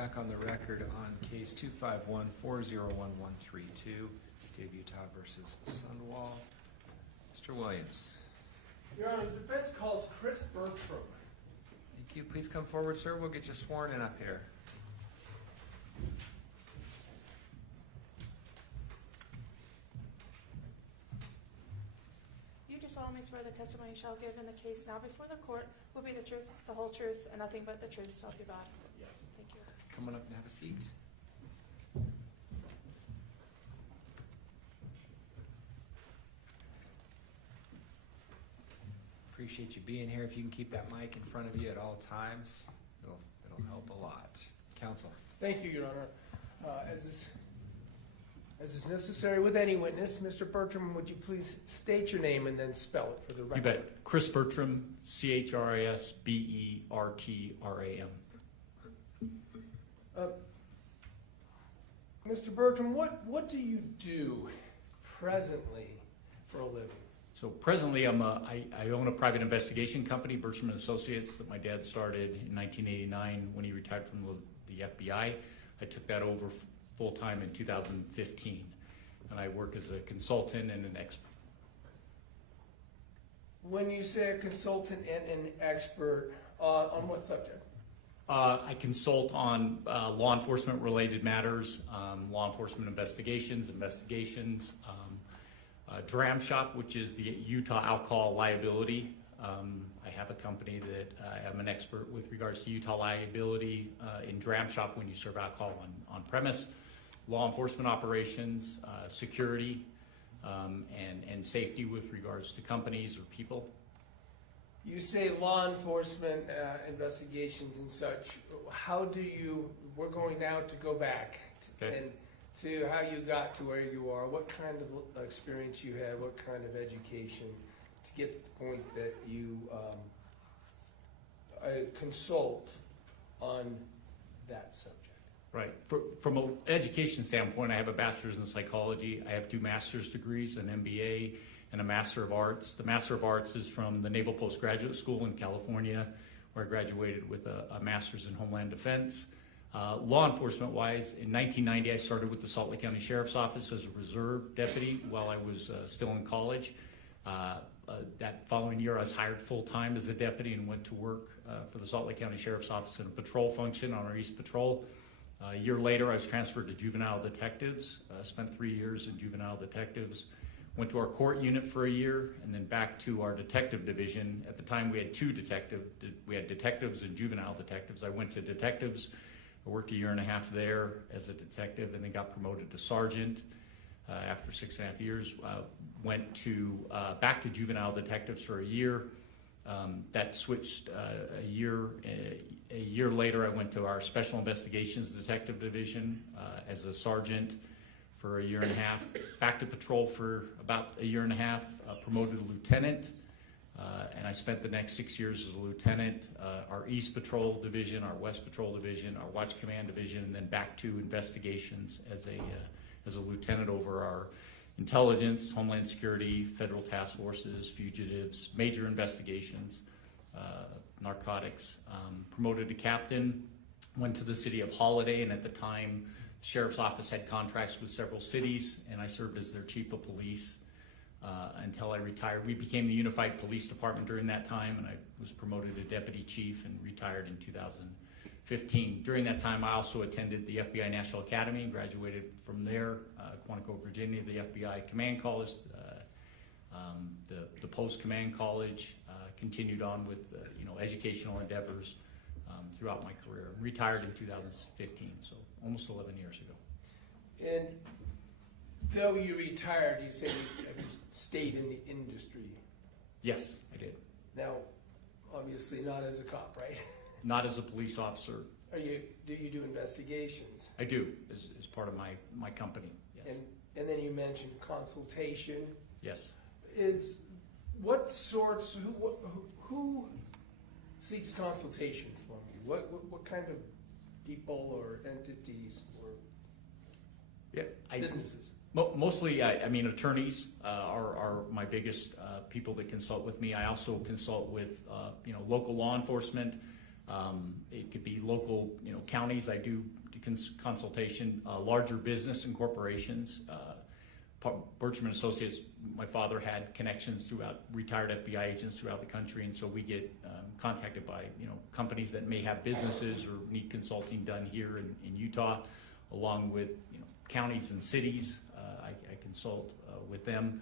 back on the record on case 251-401-132, State of Utah versus Sundwall. Mr. Williams. Your Honor, the defense calls Chris Bertram. Thank you. Please come forward, sir. We'll get you sworn in up here. You do solemnly swear the testimony you shall give in the case now before the court will be the truth, the whole truth, and nothing but the truth, so help you God. Yes. Thank you. Come on up and have a seat. Appreciate you being here. If you can keep that mic in front of you at all times, it'll help a lot. Counsel. Thank you, Your Honor. As is necessary with any witness, Mr. Bertram, would you please state your name and then spell it for the record? You bet. Chris Bertram, CHRISBERTRAM. Mr. Bertram, what do you do presently for a living? So presently, I own a private investigation company, Bertram & Associates, that my dad started in 1989 when he retired from the FBI. I took that over full-time in 2015, and I work as a consultant and an expert. When you say a consultant and an expert, on what subject? I consult on law enforcement-related matters, law enforcement investigations, DRAM shop, which is the Utah Alcohol Liability. I have a company that I'm an expert with regards to Utah liability in DRAM shop when you serve alcohol on premise, law enforcement operations, security, and safety with regards to companies or people. You say law enforcement investigations and such. How do you, we're going now to go back and to how you got to where you are, what kind of experience you had, what kind of education to get to the point that you consult on that subject. Right. From an education standpoint, I have a bachelor's in psychology. I have 2 master's degrees, an MBA and a Master of Arts. The Master of Arts is from the Naval Postgraduate School in California, where I graduated with a master's in Homeland Defense. Law enforcement-wise, in 1990, I started with the Salt Lake County Sheriff's Office as a reserve deputy while I was still in college. That following year, I was hired full-time as a deputy and went to work for the Salt Lake County Sheriff's Office in a patrol function on our East Patrol. A year later, I was transferred to juvenile detectives. Spent 3 years in juvenile detectives. Went to our court unit for a year, and then back to our detective division. At the time, we had 2 detectives. We had detectives and juvenile detectives. I went to detectives. I worked a year and a half there as a detective, and then got promoted to sergeant. After 6.5 years, went to back to juvenile detectives for a year. That switched a year later. I went to our special investigations detective division as a sergeant for a year and a half. Back to patrol for about a year and a half. Promoted to lieutenant, and I spent the next 6 years as a lieutenant. Our East Patrol division, our West Patrol division, our Watch Command division, and then back to investigations as a lieutenant over our intelligence, homeland security, federal task forces, fugitives, major investigations, narcotics. Promoted to captain, went to the city of Holiday, and at the time, the sheriff's office had contracts with several cities, and I served as their chief of police until I retired. We became the Unified Police Department during that time, and I was promoted to deputy chief and retired in 2015. During that time, I also attended the FBI National Academy and graduated from there, Quantico, Virginia, the FBI Command College, the Post Command College, continued on with educational endeavors throughout my career. Retired in 2015, so almost 11 years ago. And though you retired, you say you stayed in the industry. Yes, I did. Now, obviously not as a cop, right? Not as a police officer. Do you do investigations? I do, as part of my company, yes. And then you mentioned consultation. Yes. Who seeks consultation from you? What kind of people or entities or businesses? Mostly, attorneys are my biggest people that consult with me. I also consult with local law enforcement, It could be local, counties. I do consultation, larger business and corporations. Bertram and Associates, my father had connections throughout, retired FBI agents throughout the country, and so we get contacted by companies that may have businesses or need consulting done here in Utah, along with counties and cities. I consult with them,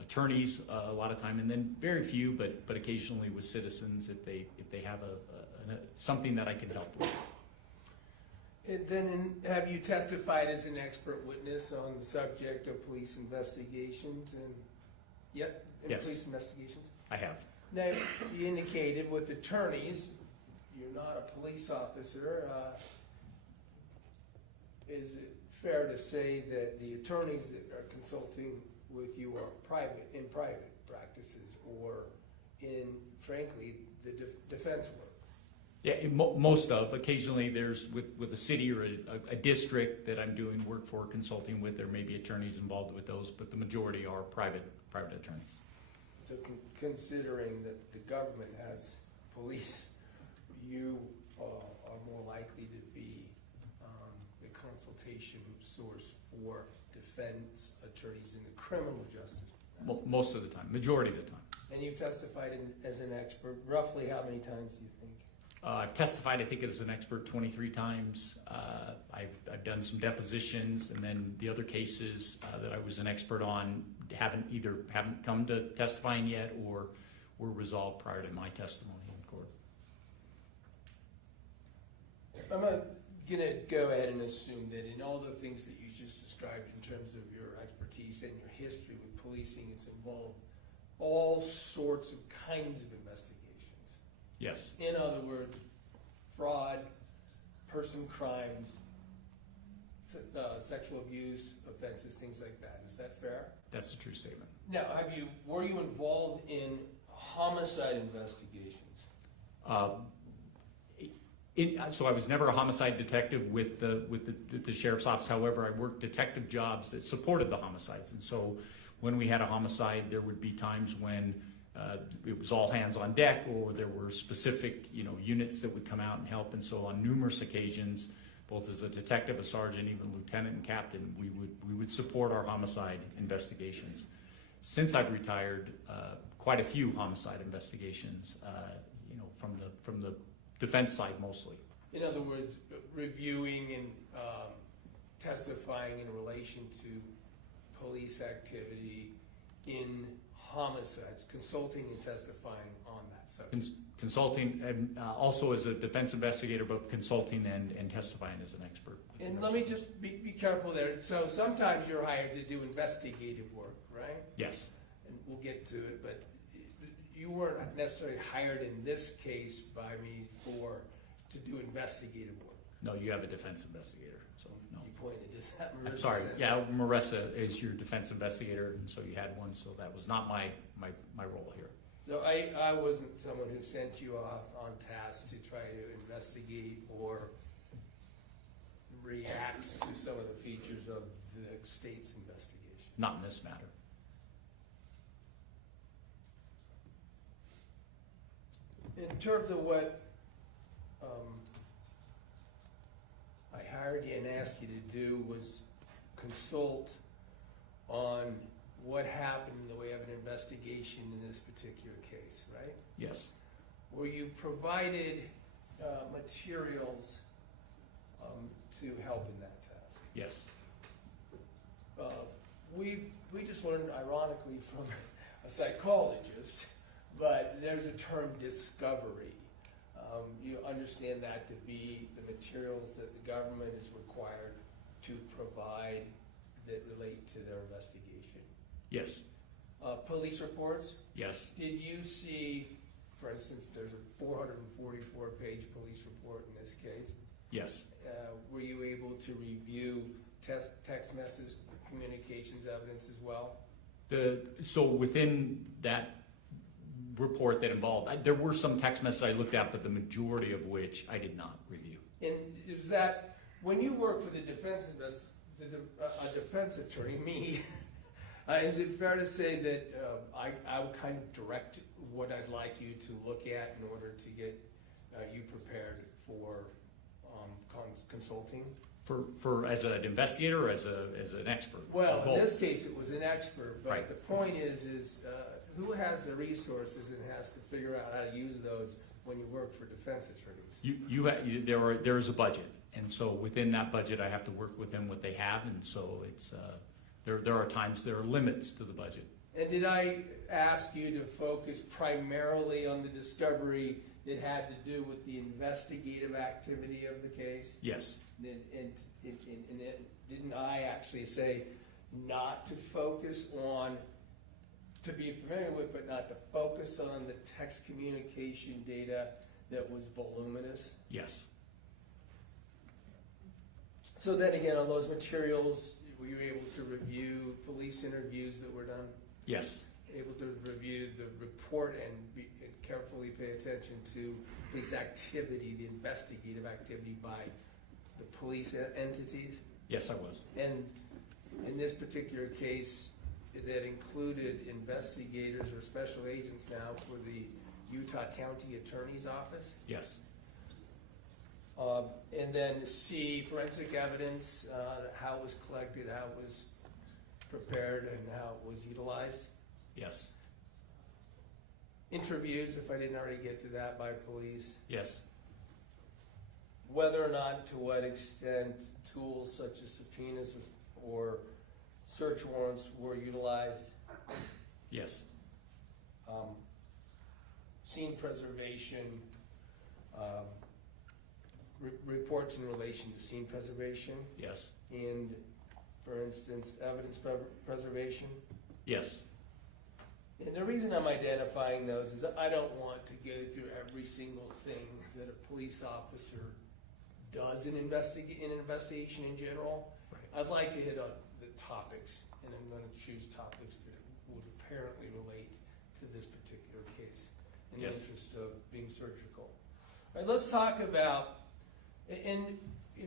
attorneys a lot of time, and then very few, but occasionally with citizens if they have something that I can help with. And then have you testified as an expert witness on the subject of police investigations and Yes. police investigations? I have. Now, you indicated with attorneys, you're not a police officer. Is it fair to say that the attorneys that are consulting with you are in private practices or in, frankly, the defense work? Yeah, most of. Occasionally there's with a city or a district that I'm doing work for, consulting with, there may be attorneys involved with those, but the majority are private attorneys. So considering that the government has police, you are more likely to be the consultation source for defense attorneys in the criminal justice. Most of the time, majority of the time. And you've testified as an expert. Roughly how many times do you think? I've testified, I think, as an expert 23 times. I've done some depositions, and then the other cases that I was an expert on haven't come to testifying yet, or were resolved prior to my testimony in court. I'm gonna go ahead and assume that in all the things that you just described in terms of your expertise and your history with policing, it's involved all sorts of kinds of investigations. Yes. In other words, fraud, person crimes, sexual abuse offenses, things like that. Is that fair? That's a true statement. Now, were you involved in homicide investigations? So I was never a homicide detective with the sheriff's office. However, I worked detective jobs that supported the homicides, and so when we had a homicide, there would be times when it was all hands on deck, or there were specific, units that would come out and help. And so on numerous occasions, both as a detective, a sergeant, even lieutenant and captain, we would support our homicide investigations. Since I've retired, quite a few homicide investigations, from the defense side mostly. In other words, reviewing and testifying in relation to police activity in homicides, consulting and testifying on that subject. Consulting, and also as a defense investigator, but consulting and testifying as an expert. And let me just be careful there. So sometimes you're hired to do investigative work, right? Yes. And we'll get to it, but you weren't necessarily hired in this case by me to do investigative work. No, you have a defense investigator, so no. You pointed, is that Marissa? I'm sorry, said? yeah, Marissa is your defense investigator, and so you had one, so that was not my role here. So I wasn't someone who sent you off on task to try to investigate or react to some of the features of the state's investigation. Not in this matter. In terms of what I hired you and asked you to do was consult on what happened in the way of an investigation in this particular case, right? Yes. Were you provided materials to help in that task? Yes. We just learned, ironically, from a psychologist, but there's a term discovery. You understand that to be the materials that the government is required to provide that relate to their investigation. Yes. Police reports? Yes. Did you see, for instance, there's a 444-page police report in this case. Yes. Were you able to review text message communications evidence as well? So within that report that involved, there were some text messages I looked at, but the majority of which I did not review. And is that, when you work for the defense a defense attorney, me, is it fair to say that I would kind of direct what I'd like you to look at in order to get you prepared for consulting? For as an investigator or as an expert? Well, in Both. this case, it was an expert, but Right. the point is who has the resources and has to figure out how to use those when you work for defense attorneys? There is a budget, and so within that budget, I have to work within what they have, and so it's there are times there are limits to the budget. And did I ask you to focus primarily on the discovery that had to do with the investigative activity of the case? Yes. And didn't I actually say not to focus on, to be familiar with, but not to focus on the text communication data that was voluminous? Yes. So then again, on those materials, were you able to review police interviews that were done? Yes. Able to review the report and carefully pay attention to police activity, the investigative activity by the police entities? Yes, I was. And in this particular case, that included investigators or special agents now for the Utah County Attorney's Office? Yes. And then C, forensic evidence, how it was collected, how it was prepared, and how it was utilized. Yes. Interviews, if I didn't already get to that, by police. Yes. Whether or not, to what extent, tools such as subpoenas or search warrants were utilized. Yes. Scene preservation, reports in relation to scene preservation, Yes. and, for instance, evidence preservation. Yes. And the reason I'm identifying those is I don't want to go through every single thing that a police officer does in investigation in general. Right. I'd like to hit on the topics, and I'm going to choose topics that would apparently relate to this particular case in the Yes. interest of being surgical. All right, let's talk about, and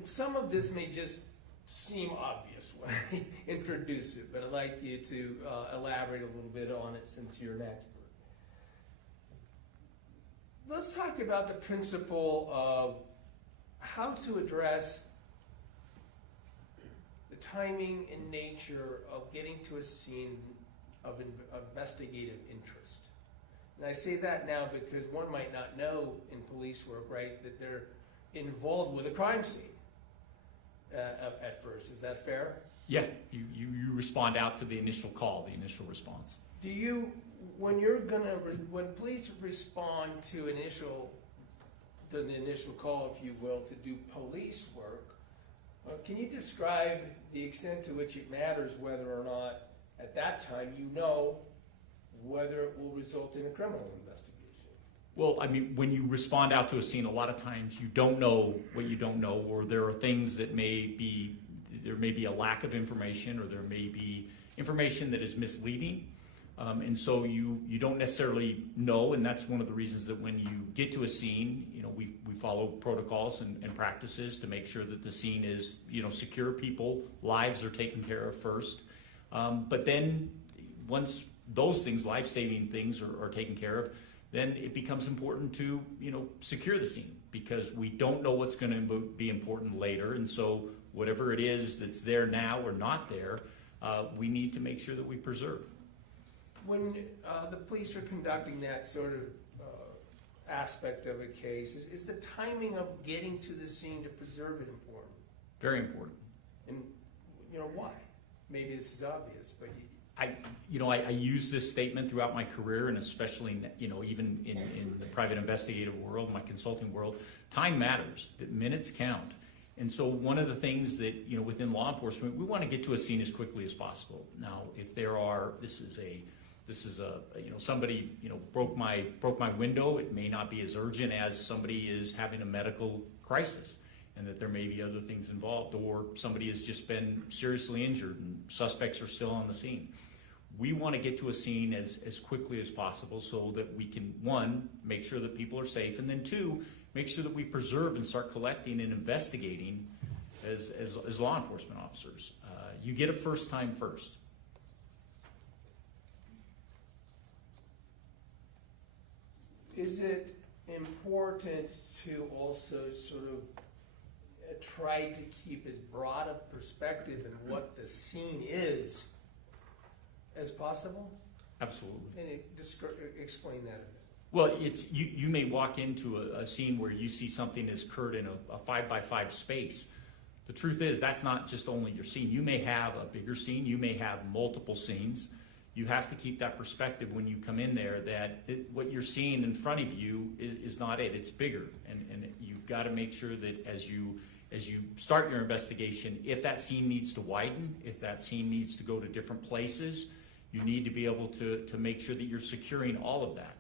some of this may just seem obvious when I introduce it, but I'd like you to elaborate a little bit on it since you're an expert. Let's talk about the principle of how to address the timing and nature of getting to a scene of investigative interest. And I say that now because one might not know in police work, right, that they're involved with a crime scene at first. Is that fair? Yeah. You respond out to the initial call, the initial response. Do you, when police respond to the initial call, if you will, to do police work, can you describe the extent to which it matters whether or not at that time you know whether it will result in a criminal investigation? Well, I mean, when you respond out to a scene, a lot of times you don't know what you don't know, or there are things that there may be a lack of information, or there may be information that is misleading. And so you don't necessarily know, and that's one of the reasons that when you get to a scene, we follow protocols and practices to make sure that the scene is, secure. People, lives are taken care of first. But then once those things, life-saving things are taken care of, then it becomes important to, secure the scene, because we don't know what's going to be important later. And so whatever it is that's there now or not there, we need to make sure that we preserve. When the police are conducting that sort of aspect of a case, is the timing of getting to the scene to preserve it important? Very important. And why? Maybe this is obvious, but I use this statement throughout my career, and especially, even in the private investigative world, my consulting world, time matters. That minutes count. And so one of the things that, within law enforcement, we want to get to a scene as quickly as possible. Now, if this is somebody, broke my window, it may not be as urgent as somebody is having a medical crisis, and that there may be other things involved, or somebody has just been seriously injured and suspects are still on the scene. We want to get to a scene as quickly as possible so that we can, one, make sure that people are safe, and then two, make sure that we preserve and start collecting and investigating as law enforcement officers. You get a first time first. is it important to also sort of try to keep as broad a perspective in what the scene is as possible? Absolutely. And explain that a bit. Well, it's you may walk into a scene where you see something that's occurred in a 5x5 space. The truth is that's not just only your scene. You may have a bigger scene. You may have multiple scenes. You have to keep that perspective when you come in there that what you're seeing in front of you is not it. It's bigger. And you've got to make sure that as you start your investigation, if that scene needs to widen, if that scene needs to go to different places, you need to be able to make sure that you're securing all of that.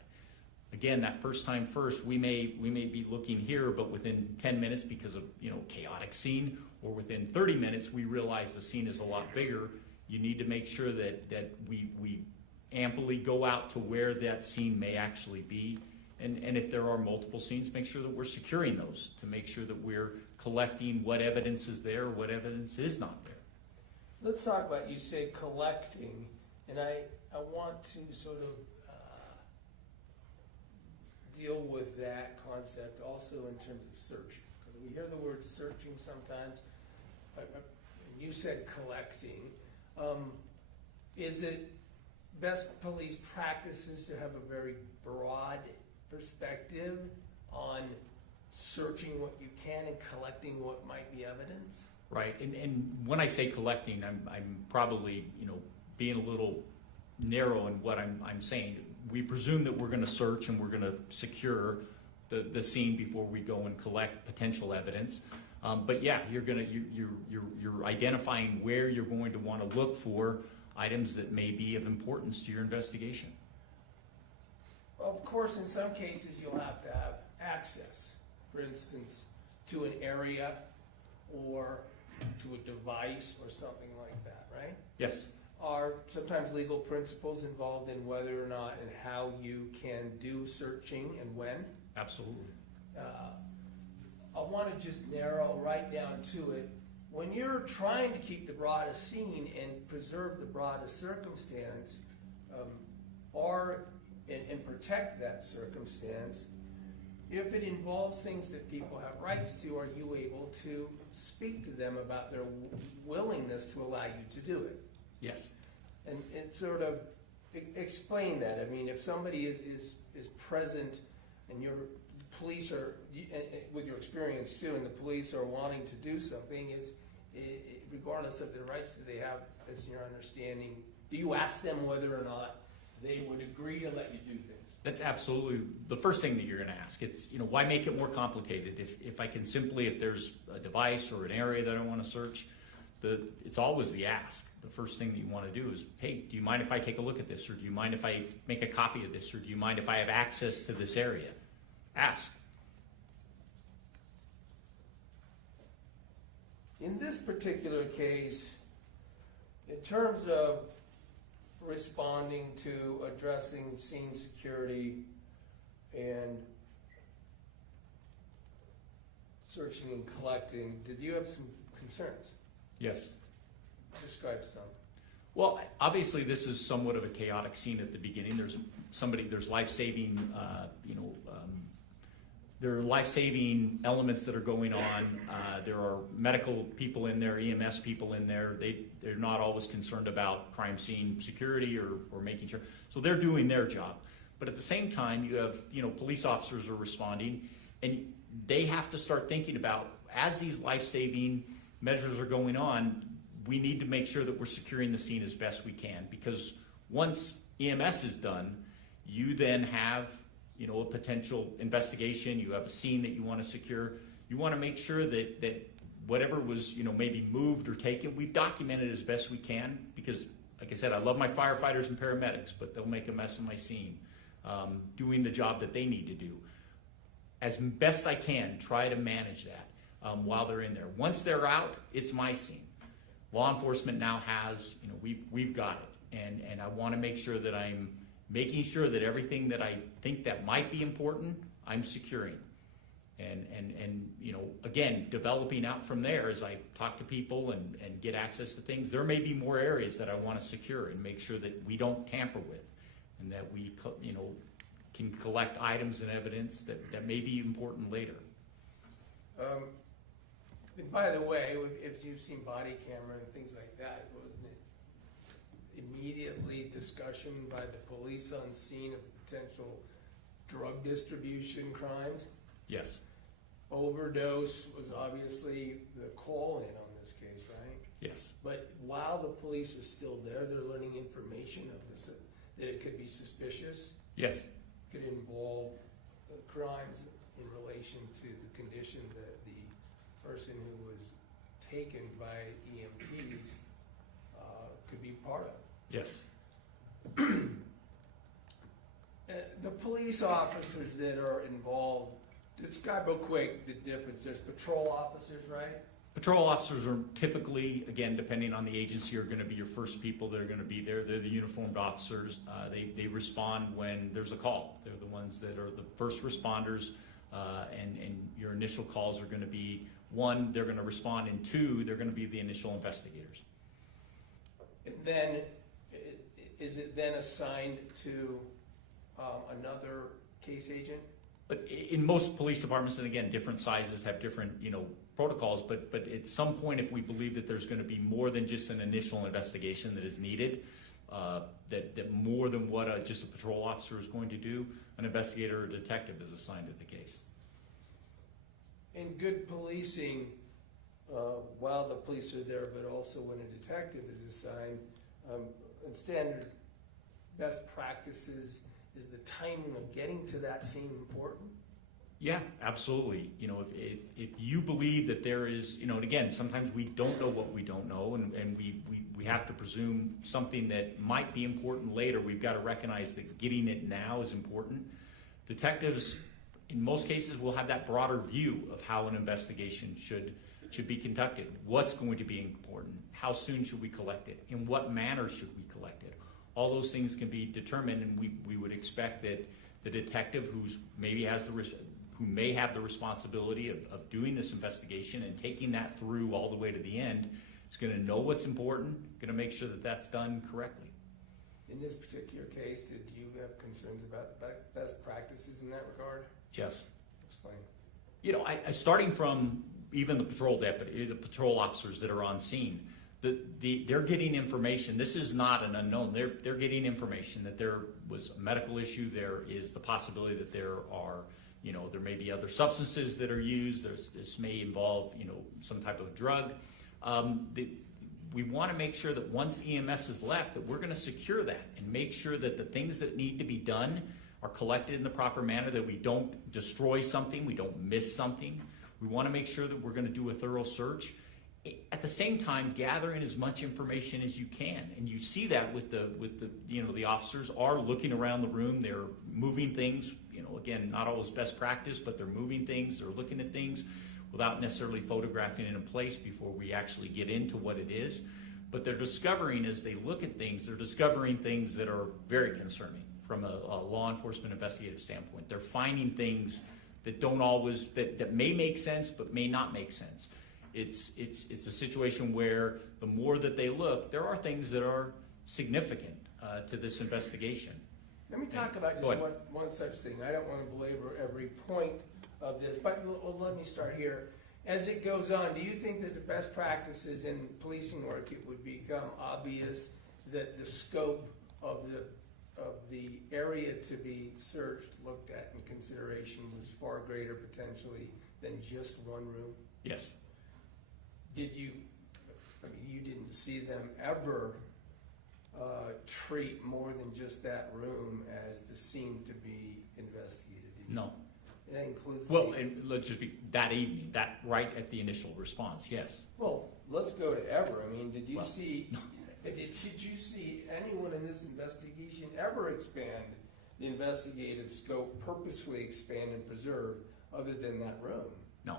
Again, that first time first, we may be looking here, but within 10 minutes because of chaotic scene, or within 30 minutes we realize the scene is a lot bigger. You need to make sure that we amply go out to where that scene may actually be. And if there are multiple scenes, make sure that we're securing those to make sure that we're collecting what evidence is there, what evidence is not there. Let's talk about, you say collecting, and I want to sort of deal with that concept also in terms of searching, because we hear the word searching sometimes. You said collecting. Is it best police practices to have a very broad perspective on searching what you can and collecting what might be evidence? Right, and when I say collecting, I'm probably being a little narrow in what I'm saying. We presume that we're going to search and we're going to secure the scene before we go and collect potential evidence. But yeah, you're identifying where you're going to want to look for items that may be of importance to your investigation. Of course, in some cases you'll have to have access, for instance, to an area or to a device or something like that, right? Yes. Are sometimes legal principles involved in whether or not and how you can do searching and when? Absolutely. I want to just narrow right down to it. When you're trying to keep the broadest scene and preserve the broadest circumstance, and protect that circumstance, if it involves things that people have rights to, are you able to speak to them about their willingness to allow you to do it? Yes. And sort of explain that. I mean, if somebody is present and your police are, with your experience too, and the police are wanting to do something, regardless of the rights that they have, as your understanding, do you ask them whether or not they would agree to let you do things? That's absolutely the first thing that you're going to ask. It's, why make it more complicated? If I can simply, if there's a device or an area that I want to search, it's always the ask. The first thing that you want to do is, hey, do you mind if I take a look at this? Or do you mind if I make a copy of this? Or do you mind if I have access to this area? Ask. In this particular case, in terms of responding to addressing scene security and searching and collecting, did you have some concerns? Yes. Describe some. Well, obviously this is somewhat of a chaotic scene at the beginning. There's life-saving, there are life-saving elements that are going on. There are medical people in there, EMS people in there. They're not always concerned about crime scene security or making sure. So they're doing their job. But at the same time, you have, police officers are responding, and they have to start thinking about, as these life-saving measures are going on, we need to make sure that we're securing the scene as best we can, because once EMS is done, you then have a potential investigation, you have a scene that you want to secure. You want to make sure that whatever was, maybe moved or taken, we've documented as best we can, because, like I said, I love my firefighters and paramedics, but they'll make a mess of my scene, doing the job that they need to do. As best I can, try to manage that while they're in there. Once they're out, it's my scene. Law enforcement now has, we've got it, and I want to make sure that I'm making sure that everything that I think that might be important, I'm securing. And again, developing out from there as I talk to people and get access to things. There may be more areas that I want to secure and make sure that we don't tamper with, and that we, can collect items and evidence that may be important later. By the way, if you've seen body camera and things like that, wasn't it immediately discussion by the police on scene of potential drug distribution crimes? Yes. Overdose was obviously the call-in on this case, right? Yes. But while the police are still there, they're learning information of this, that it could be suspicious, Yes. could involve crimes in relation to the condition that the person who was taken by EMTs could be part of. Yes. The police officers that are involved, describe real quick the difference. There's patrol officers, right? Patrol officers are typically, again, depending on the agency, are going to be your first people that are going to be there. They're the uniformed officers. They respond when there's a call. They're the ones that are the first responders, and your initial calls are going to be, one, they're going to respond, and two, they're going to be the initial investigators. And then, is it then assigned to another case agent? But in most police departments, and again, different sizes have different, protocols, but at some point, if we believe that there's going to be more than just an initial investigation that is needed, that more than what just a patrol officer is going to do, an investigator or detective is assigned to the case. In good policing, while the police are there, but also when a detective is assigned, in standard best practices, is the timing of getting to that scene important? Yeah, absolutely. If you believe that there is, and again, sometimes we don't know what we don't know, and we have to presume something that might be important later. We've got to recognize that getting it now is important. Detectives, in most cases, will have that broader view of how an investigation should be conducted. What's going to be important? How soon should we collect it? In what manner should we collect it? All those things can be determined, and we would expect that the detective who may have the responsibility of doing this investigation and taking that through all the way to the end is going to know what's important, going to make sure that that's done correctly. In this particular case, did you have concerns about the best practices in that regard? Yes. Explain. Starting from even the patrol deputy, the patrol officers that are on scene, they're getting information. This is not an unknown. They're getting information that there was a medical issue. There is the possibility that there are, there may be other substances that are used. This may involve, some type of drug. We want to make sure that once EMS is left, that we're going to secure that and make sure that the things that need to be done are collected in the proper manner, that we don't destroy something, we don't miss something. We want to make sure that we're going to do a thorough search. At the same time, gathering as much information as you can, and you see that with the officers are looking around the room. They're moving things. Again, not always best practice, but they're moving things. They're looking at things without necessarily photographing it in place before we actually get into what it is. But they're discovering, as they look at things, they're discovering things that are very concerning from a law enforcement investigative standpoint. They're finding things that don't always that may make sense but may not make sense. It's a situation where the more that they look, there are things that are significant to this investigation. Let me talk about just one such thing. I don't want to belabor every point of this, but let me start here. As it goes on, do you think that the best practices in policing work, it would become obvious that the scope of the area to be searched, looked at, in consideration was far greater potentially than just one room? Yes. You didn't see them ever treat more than just that room as the scene to be investigated, did you? No. That includes and let's just be that evening, that right at the initial response, yes. Well, let's go to ever. I mean, did you see anyone in this investigation ever expand the investigative scope, purposefully expand and preserve, other than that room? No.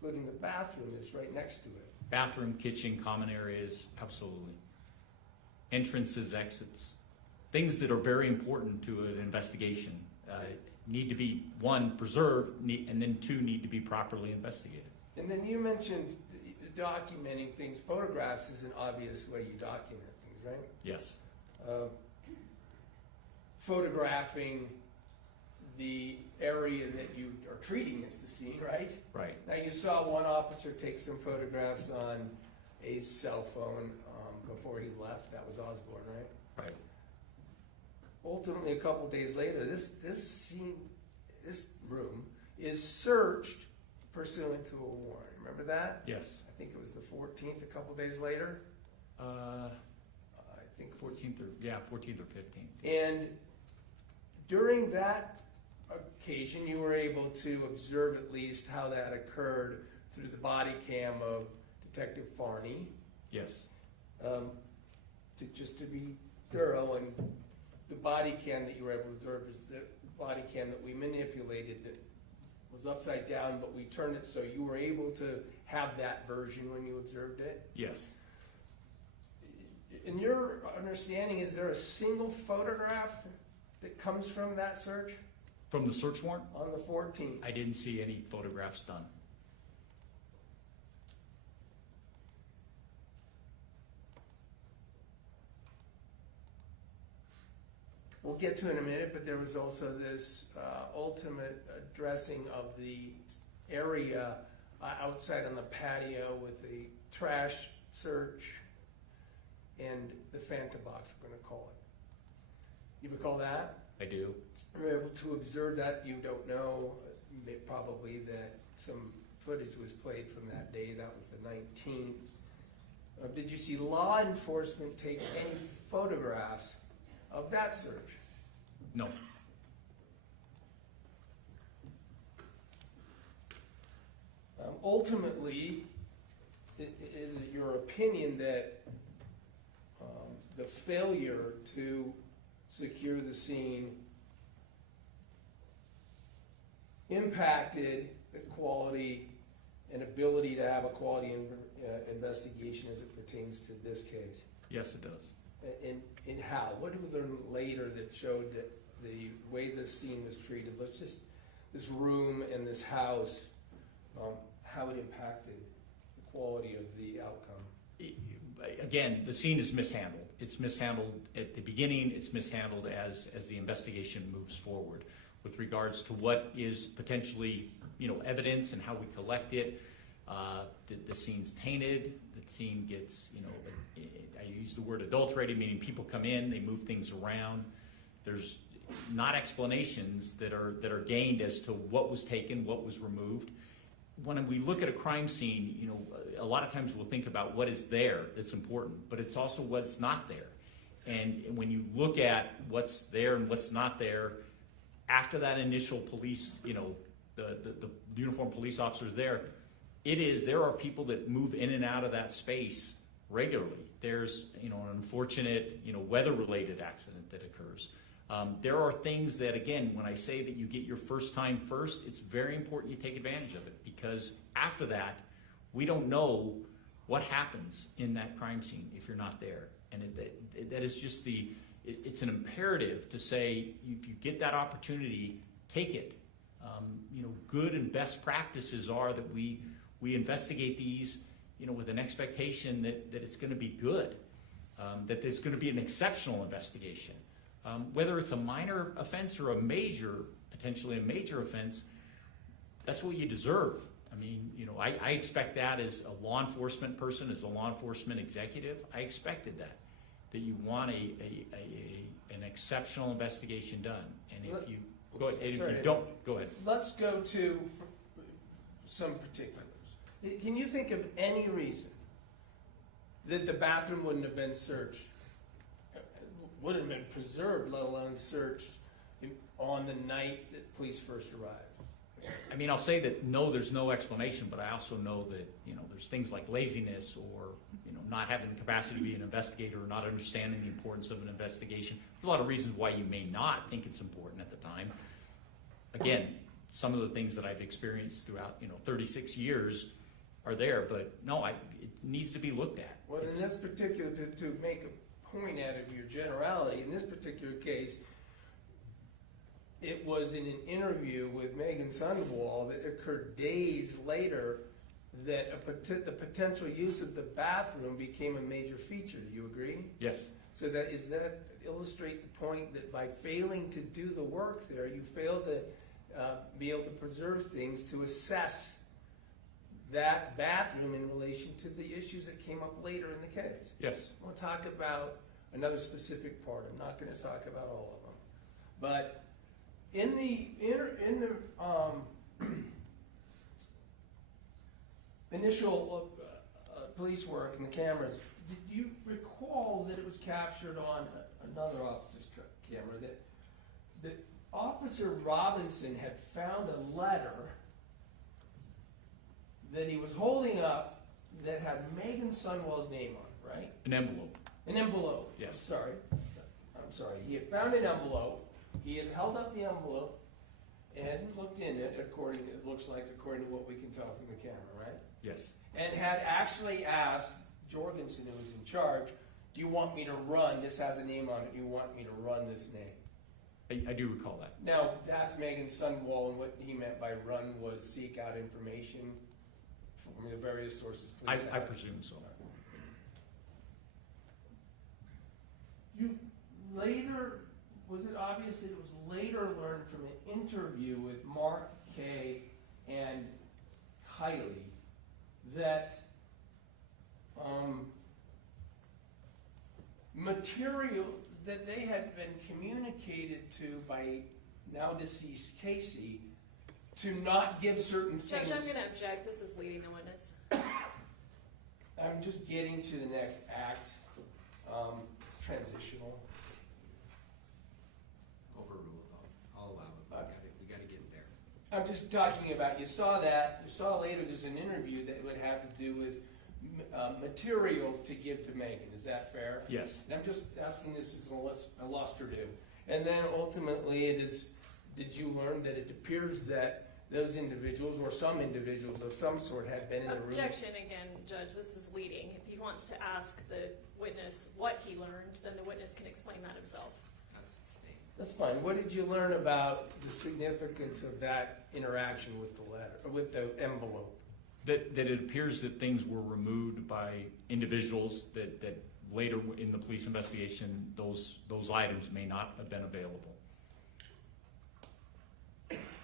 Including the bathroom that's right next to it. Bathroom, kitchen, common areas, absolutely. Entrances, exits. Things that are very important to an investigation need to be, one, preserved, and then two, need to be properly investigated. And then you mentioned documenting things. Photographs is an obvious way you document things, right? Yes. Photographing the area that you are treating as the scene, right? Right. Now, you saw one officer take some photographs on a cell phone before he left. That was Osborne, right? Right. Ultimately, a couple days later, this scene, this room is searched pursuant to a warrant. Remember that? Yes. I think it was the 14th, a couple days later. I think 14th or 15th. And during that occasion, you were able to observe at least how that occurred through the body cam of Detective Farney. Yes. Just to be thorough, and the body cam that you were able to observe is the body cam that we manipulated that was upside down, but we turned it so you were able to have that version when you observed it. Yes. In your understanding, is there a single photograph that comes from that search From the search warrant, on the 14th? I didn't see any photographs done. We'll get to it in a minute, but there was also this ultimate addressing of the area outside on the patio with the trash search and the Fanta box, we're going to call it. You recall that? I do. You were able to observe that. You don't know, probably, that some footage was played from that day. That was the 19th. Did you see law enforcement take any photographs of that search? No. Ultimately, is it your opinion that the failure to secure the scene impacted the quality and ability to have a quality investigation as it pertains to this case? Yes, it does. In how? What did we learn later that showed that the way this scene was treated, this room and this house, how it impacted the quality of the outcome? Again, the scene is mishandled. It's mishandled at the beginning. It's mishandled as the investigation moves forward with regards to what is potentially, evidence and how we collect it. The scene's tainted. The scene gets, I use the word adulterated, meaning people come in, they move things around. There's not explanations that are gained as to what was taken, what was removed. When we look at a crime scene, a lot of times we'll think about what is there that's important, but it's also what's not there. And when you look at what's there and what's not there, after that initial police, the uniformed police officers there are people that move in and out of that space regularly. There's, an unfortunate, weather-related accident that occurs. There are things that, again, when I say that you get your first time first, it's very important you take advantage of it, because after that, we don't know what happens in that crime scene if you're not there. And that is just it's an imperative to say, if you get that opportunity, take it. Good and best practices are that we investigate these, with an expectation that it's going to be good, that there's going to be an exceptional investigation. Whether it's a minor offense or potentially a major offense, that's what you deserve. I mean, I expect that as a law enforcement person, as a law enforcement executive. I expected that you want an exceptional investigation done. And if you don't, go ahead. Let's go to some particulars. Can you think of any reason that the bathroom wouldn't have been searched, wouldn't have been preserved, let alone searched on the night that police first arrived? I mean, I'll say that no, there's no explanation, but I also know that, there's things like laziness or, not having the capacity to be an investigator or not understanding the importance of an investigation. There's a lot of reasons why you may not think it's important at the time. Again, some of the things that I've experienced throughout, 36 years are there, but no, it needs to be looked at. Well, in this particular, to make a point out of your generality, in this particular case, it was in an interview with Megan Sundwall that occurred days later that the potential use of the bathroom became a major feature. Do you agree? Yes. So does that illustrate the point that by failing to do the work there, you failed to be able to preserve things to assess that bathroom in relation to the issues that came up later in the case? Yes. We'll talk about another specific part. I'm not going to talk about all of them. But in the initial police work and the cameras, did you recall that it was captured on another officer's camera that Officer Robinson had found a letter that he was holding up that had Megan Sundwall's name on it, right? An envelope. An envelope. Yes. I'm sorry. He had found an envelope. He had held up the envelope and looked in it, according to what we can tell from the camera, right? Yes. And had actually asked Jorgensen, who was in charge, do you want me to run, this has a name on it, do you want me to run this name? I do recall that. Now, that's Megan Sundwall, and what he meant by run was seek out information from the various sources. I presume so. You later, was it obvious that it was later learned from an interview with Mark Kay and Kylie that material that they had been communicated to by now deceased Casey to not give certain things? Judge, I'm going to object. This is leading the witness. I'm just getting to the next act. It's transitional. Overruled. I'll allow it. We got to get there. I'm just talking about, you saw later there's an interview that would have to do with materials to give to Megan. Is that fair? Yes. And I'm just asking this as an illustrative. And then ultimately did you learn that it appears that those individuals or some individuals of some sort had been in the room? Objection again, Judge. This is leading. If he wants to ask the witness what he learned, then the witness can explain that himself. That's the state. That's fine. What did you learn about the significance of that interaction with the letter, or with the envelope? That it appears that things were removed by individuals that later in the police investigation, those items may not have been available.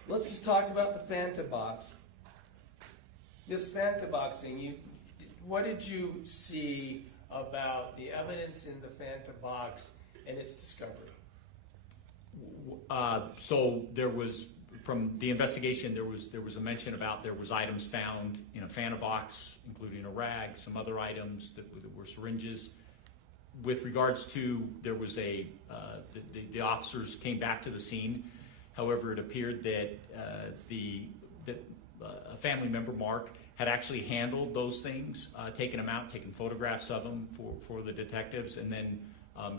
Let's just talk about the Fanta box. This Fanta box thing, what did you see about the evidence in the Fanta box and its discovery? So there was, from the investigation, there was a mention about there was items found in a Fanta box, including a rag, some other items that were syringes. With regards to, there was the officers came back to the scene. However, it appeared that a family member, Mark, had actually handled those things, taken them out, taken photographs of them for the detectives, and then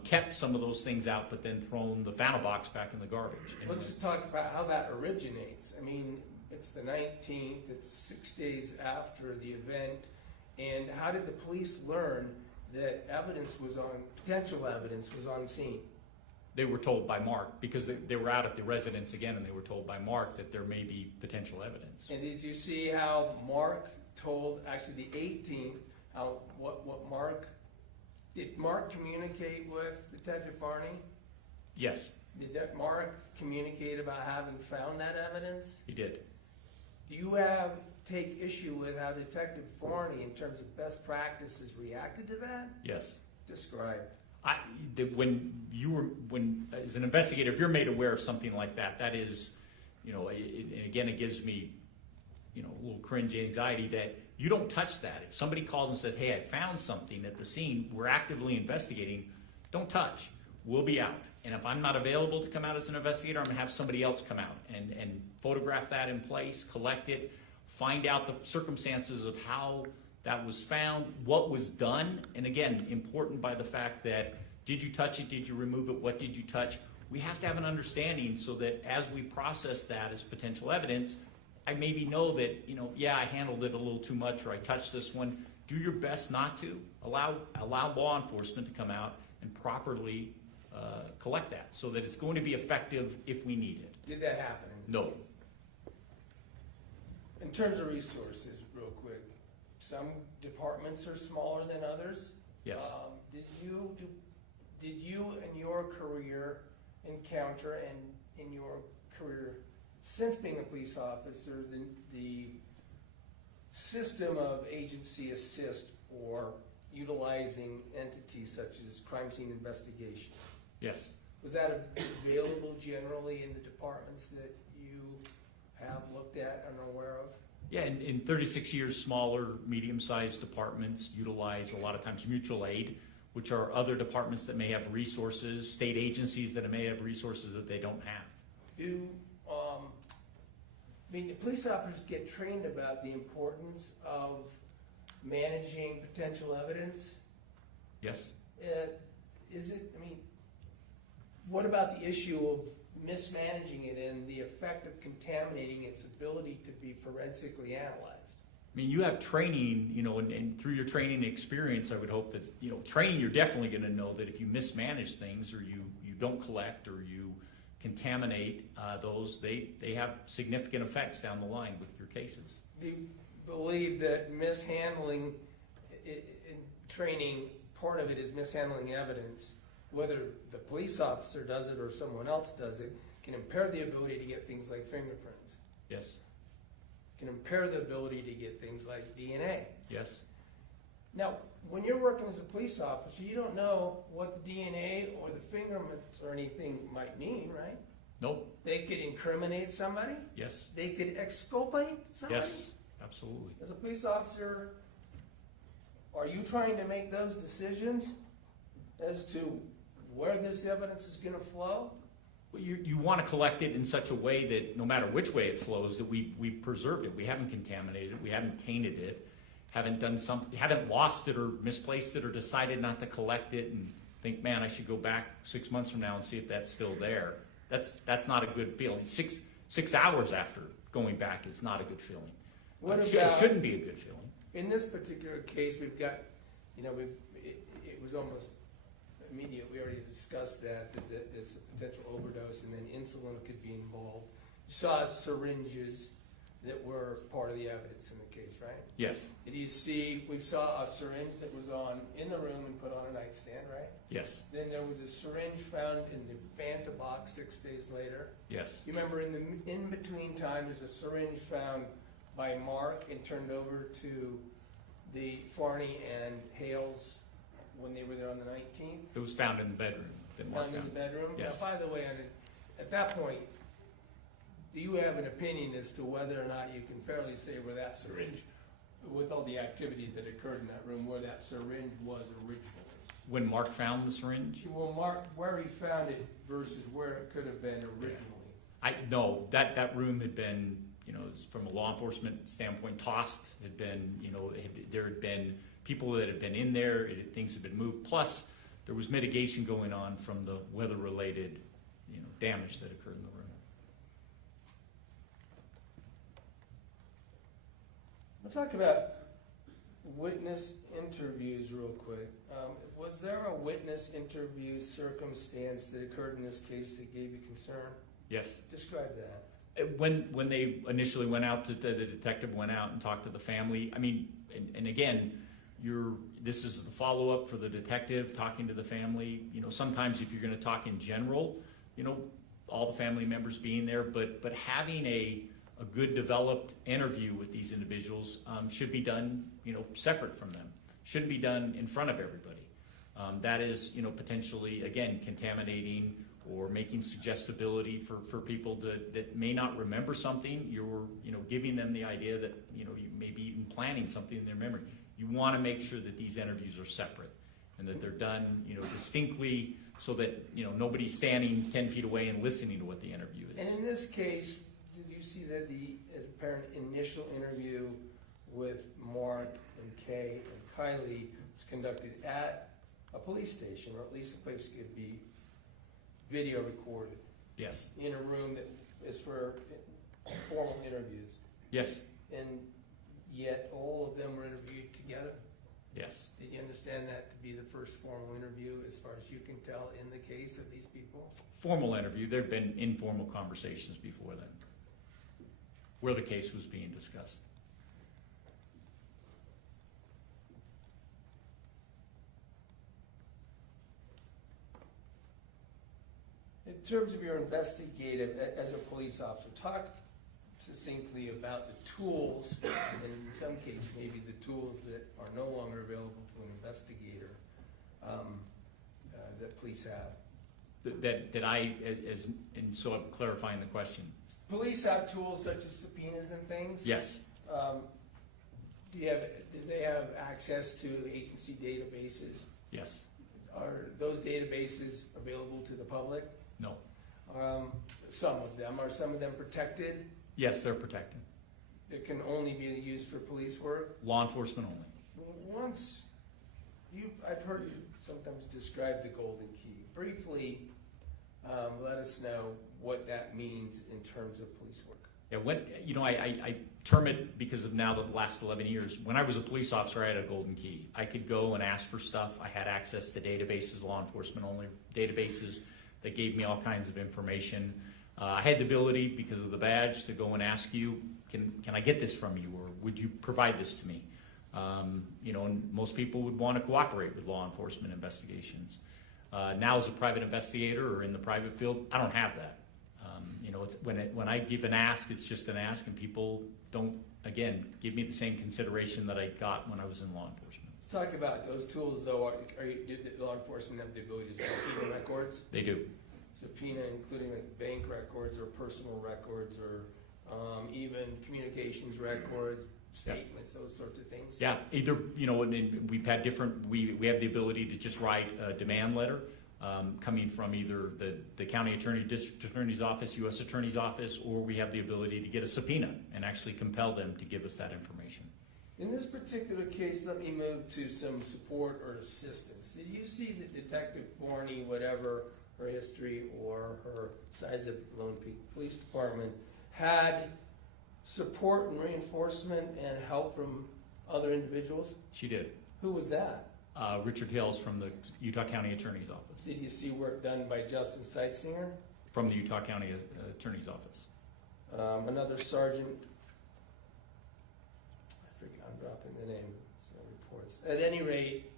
kept some of those things out, but then thrown the Fanta box back in the garbage. Let's just talk about how that originates. I mean, it's the 19th, it's 6 days after the event, and how did the police learn that potential evidence was on scene? They were told by Mark, because they were out at the residence again, and they were told by Mark that there may be potential evidence. And did you see how Mark told, actually the 18th, did Mark communicate with Detective Farney? Yes. Did that Mark communicate about having found that evidence? He did. Do you take issue with how Detective Farney, in terms of best practices, reacted to that? Yes. Describe. When as an investigator, if you're made aware of something like that, that is, and again, it gives me, a little cringe anxiety that you don't touch that. If somebody calls and says, hey, I found something at the scene, we're actively investigating, don't touch. We'll be out. And if I'm not available to come out as an investigator, I'm going to have somebody else come out and photograph that in place, collect it, find out the circumstances of how that was found, what was done, and again, important by the fact that did you touch it, did you remove it, what did you touch? We have to have an understanding so that as we process that as potential evidence, I maybe know that, I handled it a little too much, or I touched this one. Do your best not to. Allow law enforcement to come out and properly collect that so that it's going to be effective if we need it. Did that happen? No. In terms of resources, real quick, some departments are smaller than others. Yes. Did you in your career encounter, and in your career since being a police officer, the system of agency assist or utilizing entities such as crime scene investigation? Yes. Was that available generally in the departments that you have looked at and are aware of? Yeah, in 36 years, smaller, medium-sized departments utilize a lot of times mutual aid, which are other departments that may have resources, state agencies that may have resources that they don't have. The police officers get trained about the importance of managing potential evidence. Yes. What about the issue of mismanaging it and the effect of contaminating its ability to be forensically analyzed? I mean, you have training, and through your training experience, I would hope that, training, you're definitely going to know that if you mismanage things or you don't collect or you contaminate those, they have significant effects down the line with your cases. Do you believe that mishandling in training, part of it is mishandling evidence, whether the police officer does it or someone else does it, can impair the ability to get things like fingerprints? Yes. Can impair the ability to get things like DNA. Yes. Now, when you're working as a police officer, you don't know what the DNA or the fingerprints or anything might mean, right? Nope. They could incriminate somebody. Yes. They could exculpate somebody. Yes, absolutely. As a police officer, are you trying to make those decisions as to where this evidence is going to flow? Well, you want to collect it in such a way that no matter which way it flows, that we preserved it. We haven't contaminated it. We haven't tainted it. Haven't lost it or misplaced it or decided not to collect it and think, man, I should go back 6 months from now and see if that's still there. That's not a good feeling. Six hours after going back is not a good feeling. It shouldn't be a good feeling. In this particular case, we've got, it was almost immediate. We already discussed that it's a potential overdose, and then insulin could be involved. You saw syringes that were part of the evidence in the case, right? Yes. We saw a syringe that was in the room and put on a nightstand, right? Yes. Then there was a syringe found in the Fanta box 6 days later. Yes. You remember in the in-between time, there's a syringe found by Mark and turned over to the Farney and Hales when they were there on the 19th. It was found in the bedroom. Found in the bedroom? Yes. Now, by the way, at that point, do you have an opinion as to whether or not you can fairly say where that syringe, with all the activity that occurred in that room, where that syringe was originally? When Mark found the syringe? Well, Mark, where he found it versus where it could have been originally. No, that room had been, from a law enforcement standpoint, tossed. There had been people that had been in there. Things had been moved. Plus, there was mitigation going on from the weather-related, damage that occurred in the room. We'll talk about witness interviews real quick. Was there a witness interview circumstance that occurred in this case that gave you concern? Yes. Describe that. When they initially went out, the detective went out and talked to the family. I mean, and again, this is the follow-up for the detective talking to the family. Sometimes if you're going to talk in general, all the family members being there, but having a good developed interview with these individuals should be done, separate from them. Shouldn't be done in front of everybody. That is, potentially, again, contaminating or making suggestibility for people that may not remember something. You're, giving them the idea that, you may be even planning something in their memory. You want to make sure that these interviews are separate and that they're done, distinctly so that, nobody's standing 10 feet away and listening to what the interview is. And in this case, did you see that the apparent initial interview with Mark and Kay and Kylie was conducted at a police station, or at least a place could be video recorded? Yes. In a room that is for formal interviews? Yes. And yet all of them were interviewed together? Yes. Did you understand that to be the first formal interview, as far as you can tell, in the case of these people? Formal interview. There have been informal conversations before then, where the case was being discussed. terms of your investigative, as a police officer, talk succinctly about the tools, and in some cases, maybe the tools that are no longer available to an investigator that police have. That I, and so I'm clarifying the question. Police have tools such as subpoenas and things. Yes. Do they have access to agency databases? Yes. Are those databases available to the public? No. Some of them. Are some of them protected? Yes, they're protected. It can only be used for police work? Law enforcement only. Once I've heard you sometimes describe the golden key. Briefly, let us know what that means in terms of police work. Yeah, I term it because of now the last 11 years. When I was a police officer, I had a golden key. I could go and ask for stuff. I had access to databases, law enforcement only databases that gave me all kinds of information. I had the ability, because of the badge, to go and ask you, can I get this from you, or would you provide this to me? And most people would want to cooperate with law enforcement investigations. Now, as a private investigator or in the private field, I don't have that. It's when I give an ask, it's just an ask, and people don't, again, give me the same consideration that I got when I was in law enforcement. Let's talk about those tools, though. Did law enforcement have the ability to subpoena records? They do. Subpoena, including like bank records or personal records or even communications records, statements, those sorts of things? Yeah, either, and we've had different, we have the ability to just write a demand letter coming from either the county attorney, district attorney's office, U.S. attorney's office, or we have the ability to get a subpoena and actually compel them to give us that information. In this particular case, let me move to some support or assistance. Did you see that Detective Farney, whatever her history or her size of Lone Peak Police Department, had support and reinforcement and help from other individuals? She did. Who was that? Richard Hills from the Utah County Attorney's Office. Did you see work done by Justin Seitsinger? From the Utah County Attorney's Office. Another sergeant, I forget, I'm dropping the name, it's no reports. At any rate,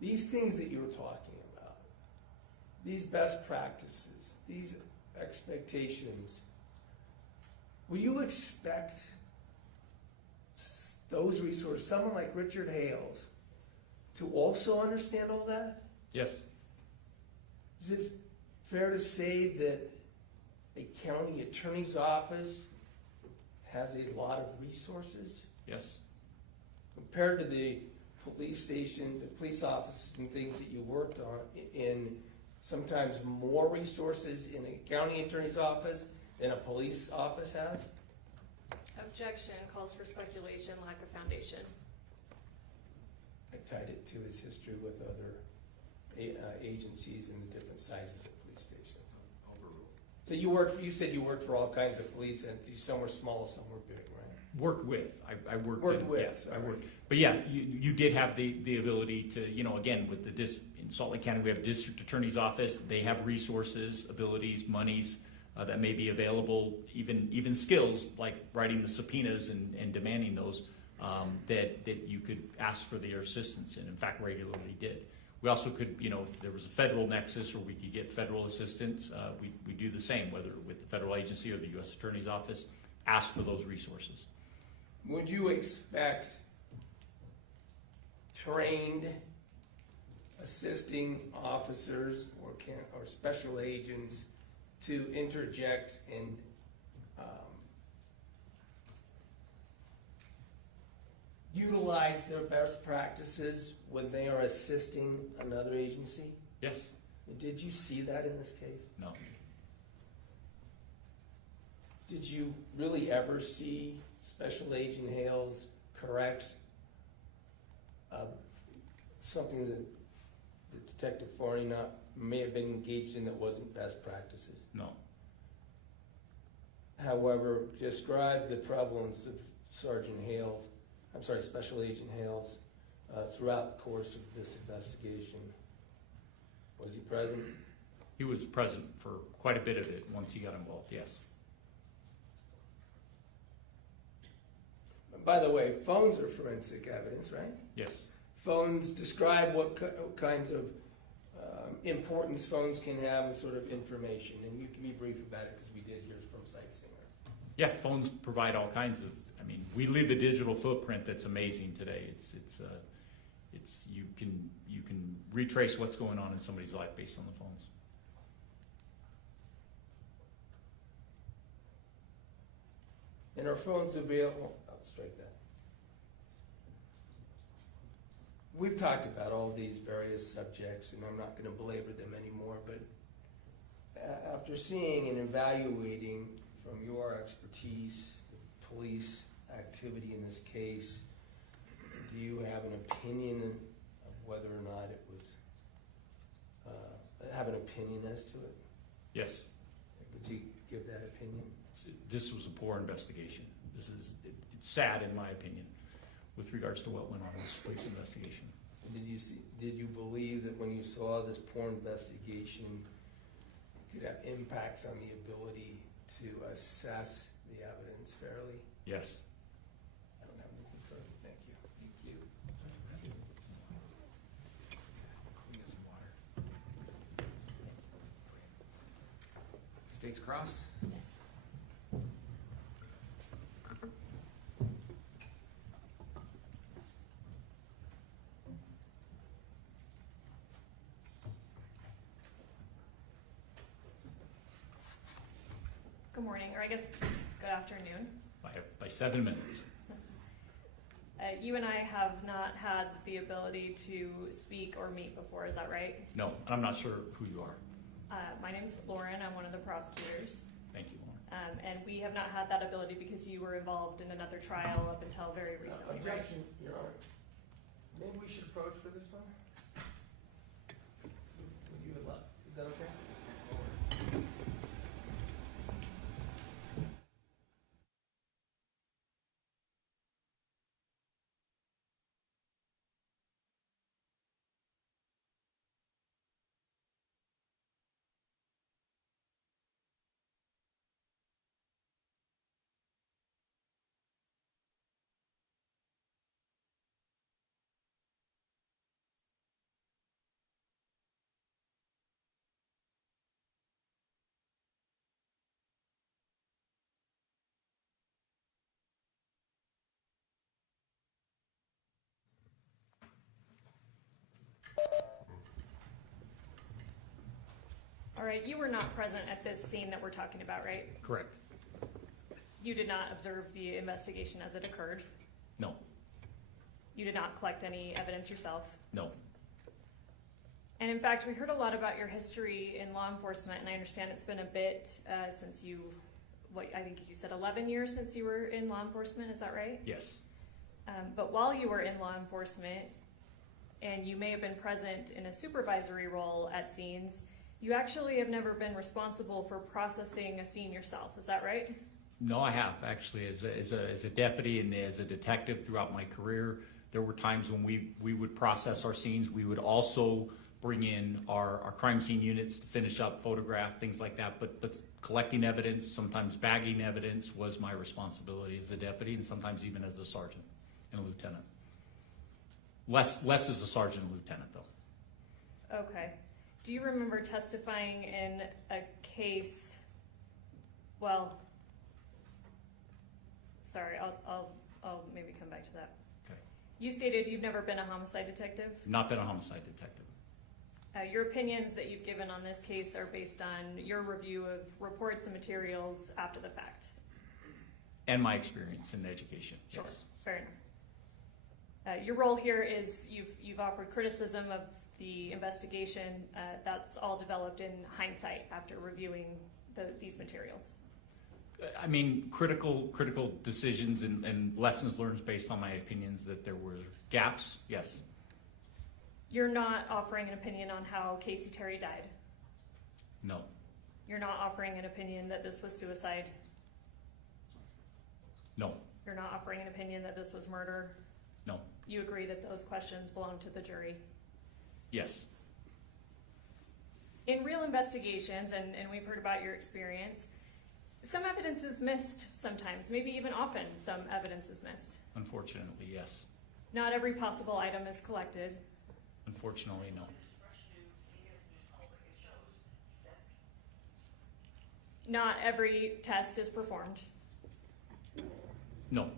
these things that you were talking about, these best practices, these expectations, will you expect those resources, someone like Richard Hales, to also understand all that? Yes. Is it fair to say that a county attorney's office has a lot of resources? Yes. Compared to the police station, the police offices and things that you worked on, in sometimes more resources in a county attorney's office than a police office has? Objection calls for speculation, lack of foundation. I tied it to his history with other agencies and the different sizes of police stations. Overruled. So you said you worked for all kinds of police entities. Some were small, some were big, right? Worked with. I worked with. Yes, I worked. But yeah, you did have the ability to, again, with in Salt Lake County, we have a district attorney's office. They have resources, abilities, monies that may be available, even skills like writing the subpoenas and demanding those that you could ask for their assistance in fact, regularly did. We also could, if there was a federal nexus or we could get federal assistance, we do the same, whether with the federal agency or the U.S. Attorney's Office, ask for those resources. Would you expect trained assisting officers or special agents to interject and utilize their best practices when they are assisting another agency? Yes. Did you see that in this case? No. Did you really ever see Special Agent Hales correct something that Detective Farney may have been engaged in that wasn't best practices? No. However, describe the prevalence of Special Agent Hales throughout the course of this investigation. Was he present? He was present for quite a bit of it once he got involved, yes. By the way, phones are forensic evidence, right? Yes. phones, describe what kinds of importance phones can have and sort of information. And you can be brief about it because we did hear from Sightsinger. Yeah, phones provide all kinds of, I mean, we leave a digital footprint that's amazing today. It's you can retrace what's going on in somebody's life based on the phones. And our phones available, I'll strike that. We've talked about all these various subjects, and I'm not going to belabor them anymore, but after seeing and evaluating from your expertise, the police activity in this case, do you have an opinion of whether or not it was, have an opinion as to it? Yes. Would you give that opinion? This was a poor investigation. It's sad in my opinion with regards to what went on in this police investigation. Did you believe that when you saw this poor investigation, it could have impacts on the ability to assess the evidence fairly? Yes. I don't have anything further. Thank you. Thank you. Go get some water. States Cross? Yes. Good morning, or I guess good afternoon. By 7 minutes. You and I have not had the ability to speak or meet before, is that right? No, and I'm not sure who you are. My name's Lauren, I'm one of the prosecutors. Thank you, Lauren. And we have not had that ability because you were involved in another trial up until very recently, right? Objection, Your Honor. Maybe we should approach for this one? Would you allow? Is that okay? All right, you were not present at this scene that we're talking about, right? Correct. You did not observe the investigation as it occurred. No. You did not collect any evidence yourself. No. And in fact, we heard a lot about your history in law enforcement, and I understand it's been a bit since you, I think you said 11 years since you were in law enforcement, is that right? Yes. But while you were in law enforcement, and you may have been present in a supervisory role at scenes, you actually have never been responsible for processing a scene yourself, is that right? No, I have actually. As a deputy and as a detective throughout my career, there were times when we would process our scenes. We would also bring in our crime scene units to finish up, photograph, things like that. But collecting evidence, sometimes bagging evidence was my responsibility as a deputy, and sometimes even as a sergeant and a lieutenant. Less as a sergeant and lieutenant, though. Okay. Do you remember testifying in a case, well, sorry, I'll maybe come back to that. Okay. You stated you've never been a homicide detective. Not been a homicide detective. Your opinions that you've given on this case are based on your review of reports and materials after the fact. And my experience in education. Sure, Yes. fair enough. Your role here is you've offered criticism of the investigation. That's all developed in hindsight after reviewing these materials. I mean, critical decisions and lessons learned based on my opinions that there were gaps, yes. You're not offering an opinion on how Casey Terry died. No. You're not offering an opinion that this was suicide. No. You're not offering an opinion that this was murder. No. You agree that those questions belong to the jury. Yes. In real investigations, and we've heard about your experience, some evidence is missed sometimes, maybe even often some evidence is missed. Unfortunately, yes. Not every possible item is collected. Unfortunately, no. Not every test is performed. No.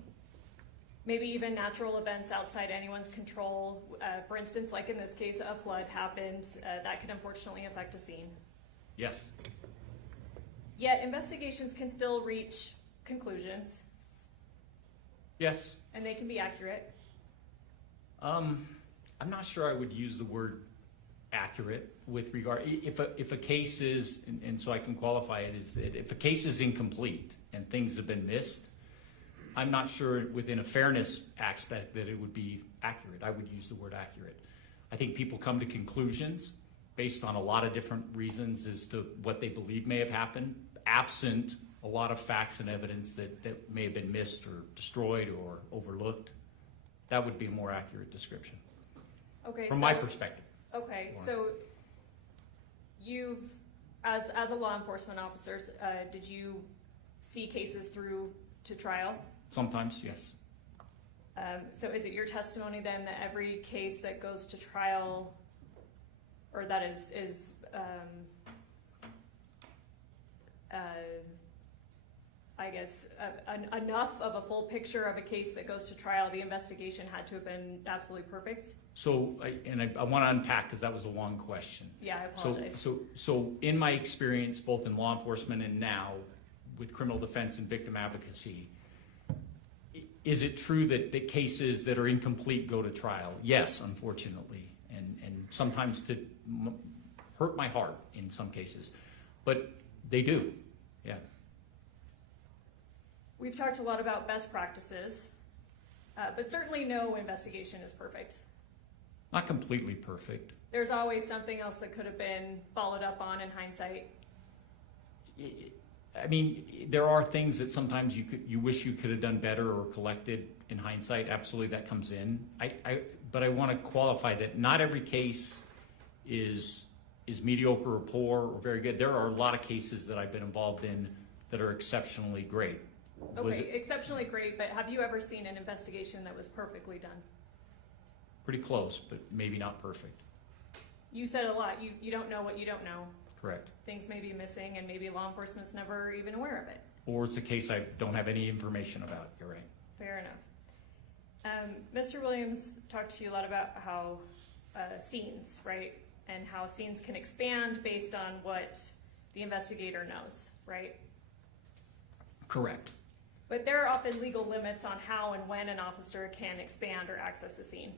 Maybe even natural events outside anyone's control. For instance, like in this case, a flood happened. That could unfortunately affect a scene. Yes. Yet investigations can still reach conclusions, Yes. and they can be accurate. I'm not sure I would use the word accurate with regard, if a case is, and so I can qualify it, is that if a case is incomplete and things have been missed, I'm not sure within a fairness aspect that it would be accurate. I would use the word accurate. I think people come to conclusions based on a lot of different reasons as to what they believe may have happened, absent a lot of facts and evidence that may have been missed or destroyed or overlooked. That would be a more accurate description, Okay. from my perspective. Okay, Warren. so you've, as a law enforcement officer, did you see cases through to trial? Sometimes, yes. So is it your testimony then that every case that goes to trial, or that is I guess, enough of a full picture of a case that goes to trial, the investigation had to have been absolutely perfect? So, I want to unpack because that was a long question. Yeah, I apologize. So in my experience, both in law enforcement and now with criminal defense and victim advocacy, is it true that the cases that are incomplete go to trial? Yes, unfortunately, and sometimes to hurt my heart in some cases, but they do, yeah. We've talked a lot about best practices, but certainly no investigation is perfect. Not completely perfect. There's always something else that could have been followed up on in hindsight. I mean, there are things that sometimes you wish you could have done better or collected in hindsight. Absolutely, that comes in. But I want to qualify that not every case is mediocre or poor or very good. There are a lot of cases that I've been involved in that are exceptionally great. Okay, exceptionally great, but have you ever seen an investigation that was perfectly done? Pretty close, but maybe not perfect. You said a lot. You don't know what you don't know. Correct. Things may be missing, and maybe law enforcement's never even aware of it. Or it's a case I don't have any information about. You're right. Fair enough. Mr. Williams talked to you a lot about how scenes, right? And how scenes can expand based on what the investigator knows, right? Correct. But there are often legal limits on how and when an officer can expand or access a scene.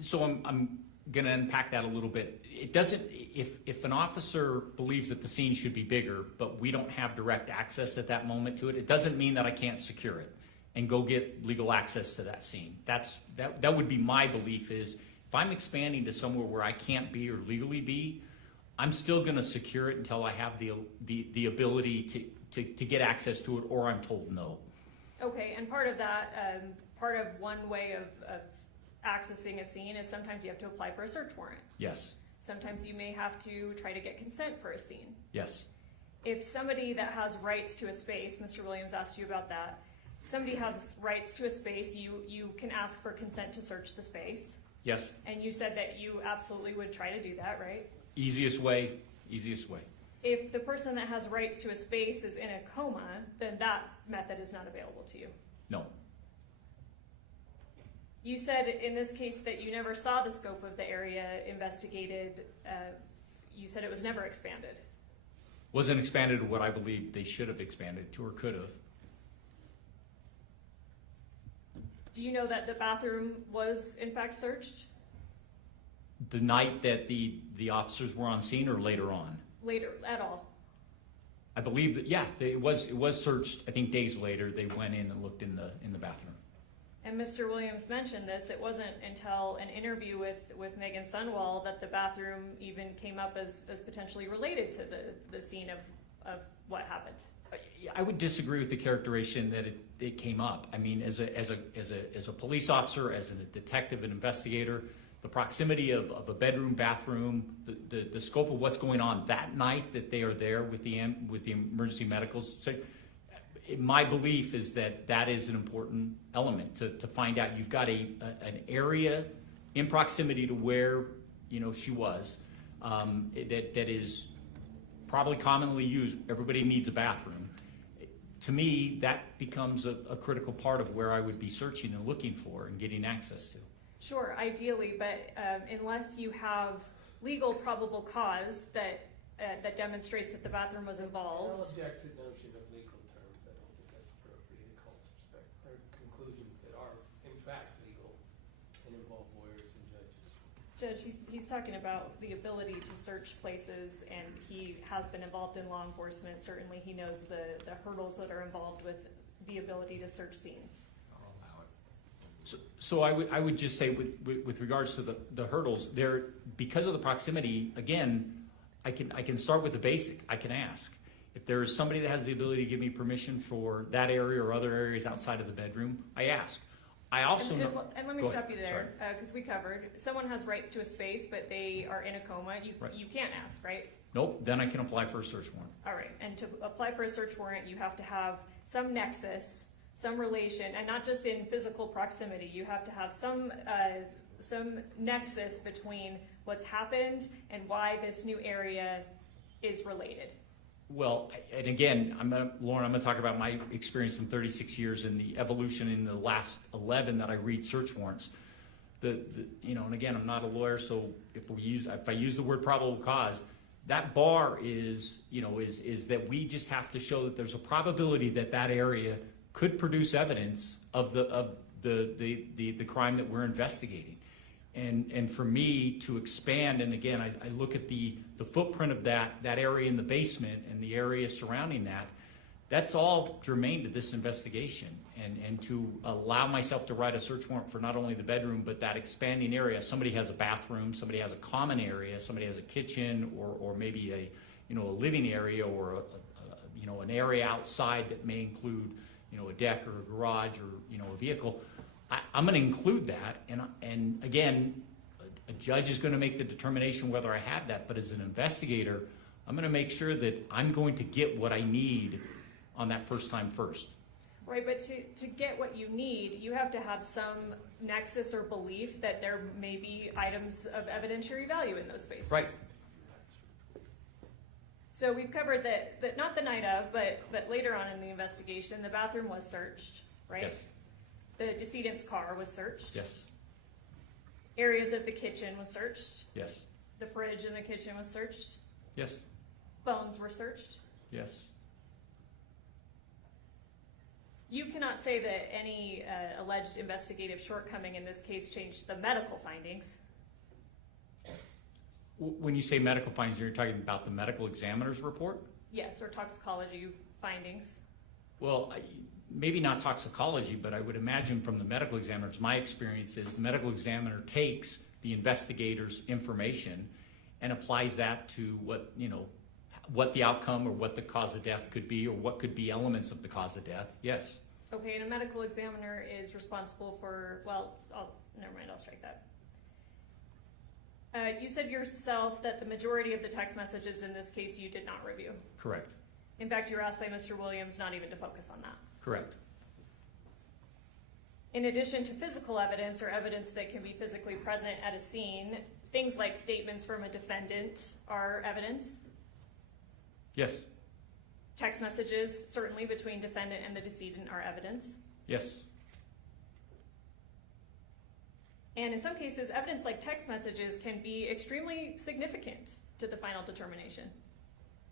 So I'm going to unpack that a little bit. It doesn't, if an officer believes that the scene should be bigger, but we don't have direct access at that moment to it, it doesn't mean that I can't secure it and go get legal access to that scene. That would be my belief is, if I'm expanding to somewhere where I can't be or legally be, I'm still going to secure it until I have the ability to get access to it, or I'm told no. Okay, and part of that, part of one way of accessing a scene is sometimes you have to apply for a search warrant. Yes. Sometimes you may have to try to get consent for a scene. Yes. If somebody that has rights to a space, Mr. Williams asked you about that, if somebody has rights to a space, you can ask for consent to search the space. Yes. And you said that you absolutely would try to do that, right? Easiest way, easiest way. If the person that has rights to a space is in a coma, then that method is not available to you. No. You said in this case that you never saw the scope of the area investigated. You said it was never expanded. Wasn't expanded to what I believe they should have expanded to or could have. Do you know that the bathroom was in fact searched? The night that the officers were on scene or later on? Later, at all? I believe that, yeah, it was searched. I think days later they went in and looked in the bathroom. And Mr. Williams mentioned this. It wasn't until an interview with Megan Sundwall that the bathroom even came up as potentially related to the scene of what happened. I would disagree with the characterization that it came up. I mean, as a police officer, as a detective and investigator, the proximity of a bedroom, bathroom, the scope of what's going on that night that they are there with the emergency medicals. So my belief is that that is an important element to find out. You've got an area in proximity to where she was that is probably commonly used. Everybody needs a bathroom. To me, that becomes a critical part of where I would be searching and looking for and getting access to. Sure, ideally, but unless you have legal probable cause that demonstrates that the bathroom was I'll involved. object to the notion of legal terms. I don't think that's appropriate in Cole's perspective, or conclusions that are in fact legal and involve lawyers and judges. Judge, he's talking about the ability to search places, and he has been involved in law enforcement. Certainly he knows the hurdles that are involved with the ability to search scenes. I'll allow it. So I would just say with regards to the hurdles, there, because of the proximity, again, I can start with the basic. I can ask. If there is somebody that has the ability to give me permission for that area or other areas outside of the bedroom, I ask. I also know. And let me Go stop ahead. you there, because we covered, someone has rights to a space, but they are in a coma. Right. You can't ask, right? Nope, then I can apply for a search warrant. All right, and to apply for a search warrant, you have to have some nexus, some relation, and not just in physical proximity. You have to have some nexus between what's happened and why this new area is related. Well, and again, Lauren, I'm going to talk about my experience in 36 years and the evolution in the last 11 that I read search warrants. And again, I'm not a lawyer, so if I use the word probable cause, that bar is that we just have to show that there's a probability that that area could produce evidence of the crime that we're investigating. And for me to expand, and again, I look at the footprint of that area in the basement and the area surrounding that, that's all germane to this investigation. And to allow myself to write a search warrant for not only the bedroom, but that expanding area. Somebody has a bathroom, somebody has a common area, somebody has a kitchen, or maybe a living area, or an area outside that may include a deck or a garage or a vehicle. I'm going to include that, and again, a judge is going to make the determination whether I have that, but as an investigator, I'm going to make sure that I'm going to get what I need on that first time first. Right, but to get what you need, you have to have some nexus or belief that there may be items of evidentiary value in those spaces. Right. So we've covered that not the night of, but later on in the investigation, the bathroom was searched, right? Yes. The decedent's car was searched. Yes. Areas of the kitchen was searched. Yes. The fridge in the kitchen was searched. Yes. Phones were searched. Yes. You cannot say that any alleged investigative shortcoming in this case changed the medical findings. When you say medical findings, you're talking about the medical examiner's report? Yes, or toxicology findings. Well, maybe not toxicology, but I would imagine from the medical examiners, my experience is the medical examiner takes the investigator's information and applies that to what the outcome or what the cause of death could be, or what could be elements of the cause of death. Yes. Okay, and a medical examiner is responsible for, never mind, I'll strike that. You said yourself that the majority of the text messages in this case you did not review. Correct. In fact, you were asked by Mr. Williams not even to focus on that. Correct. In addition to physical evidence or evidence that can be physically present at a scene, things like statements from a defendant are evidence. Yes. Text messages, certainly between defendant and the decedent, are evidence. Yes. And in some cases, evidence like text messages can be extremely significant to the final determination.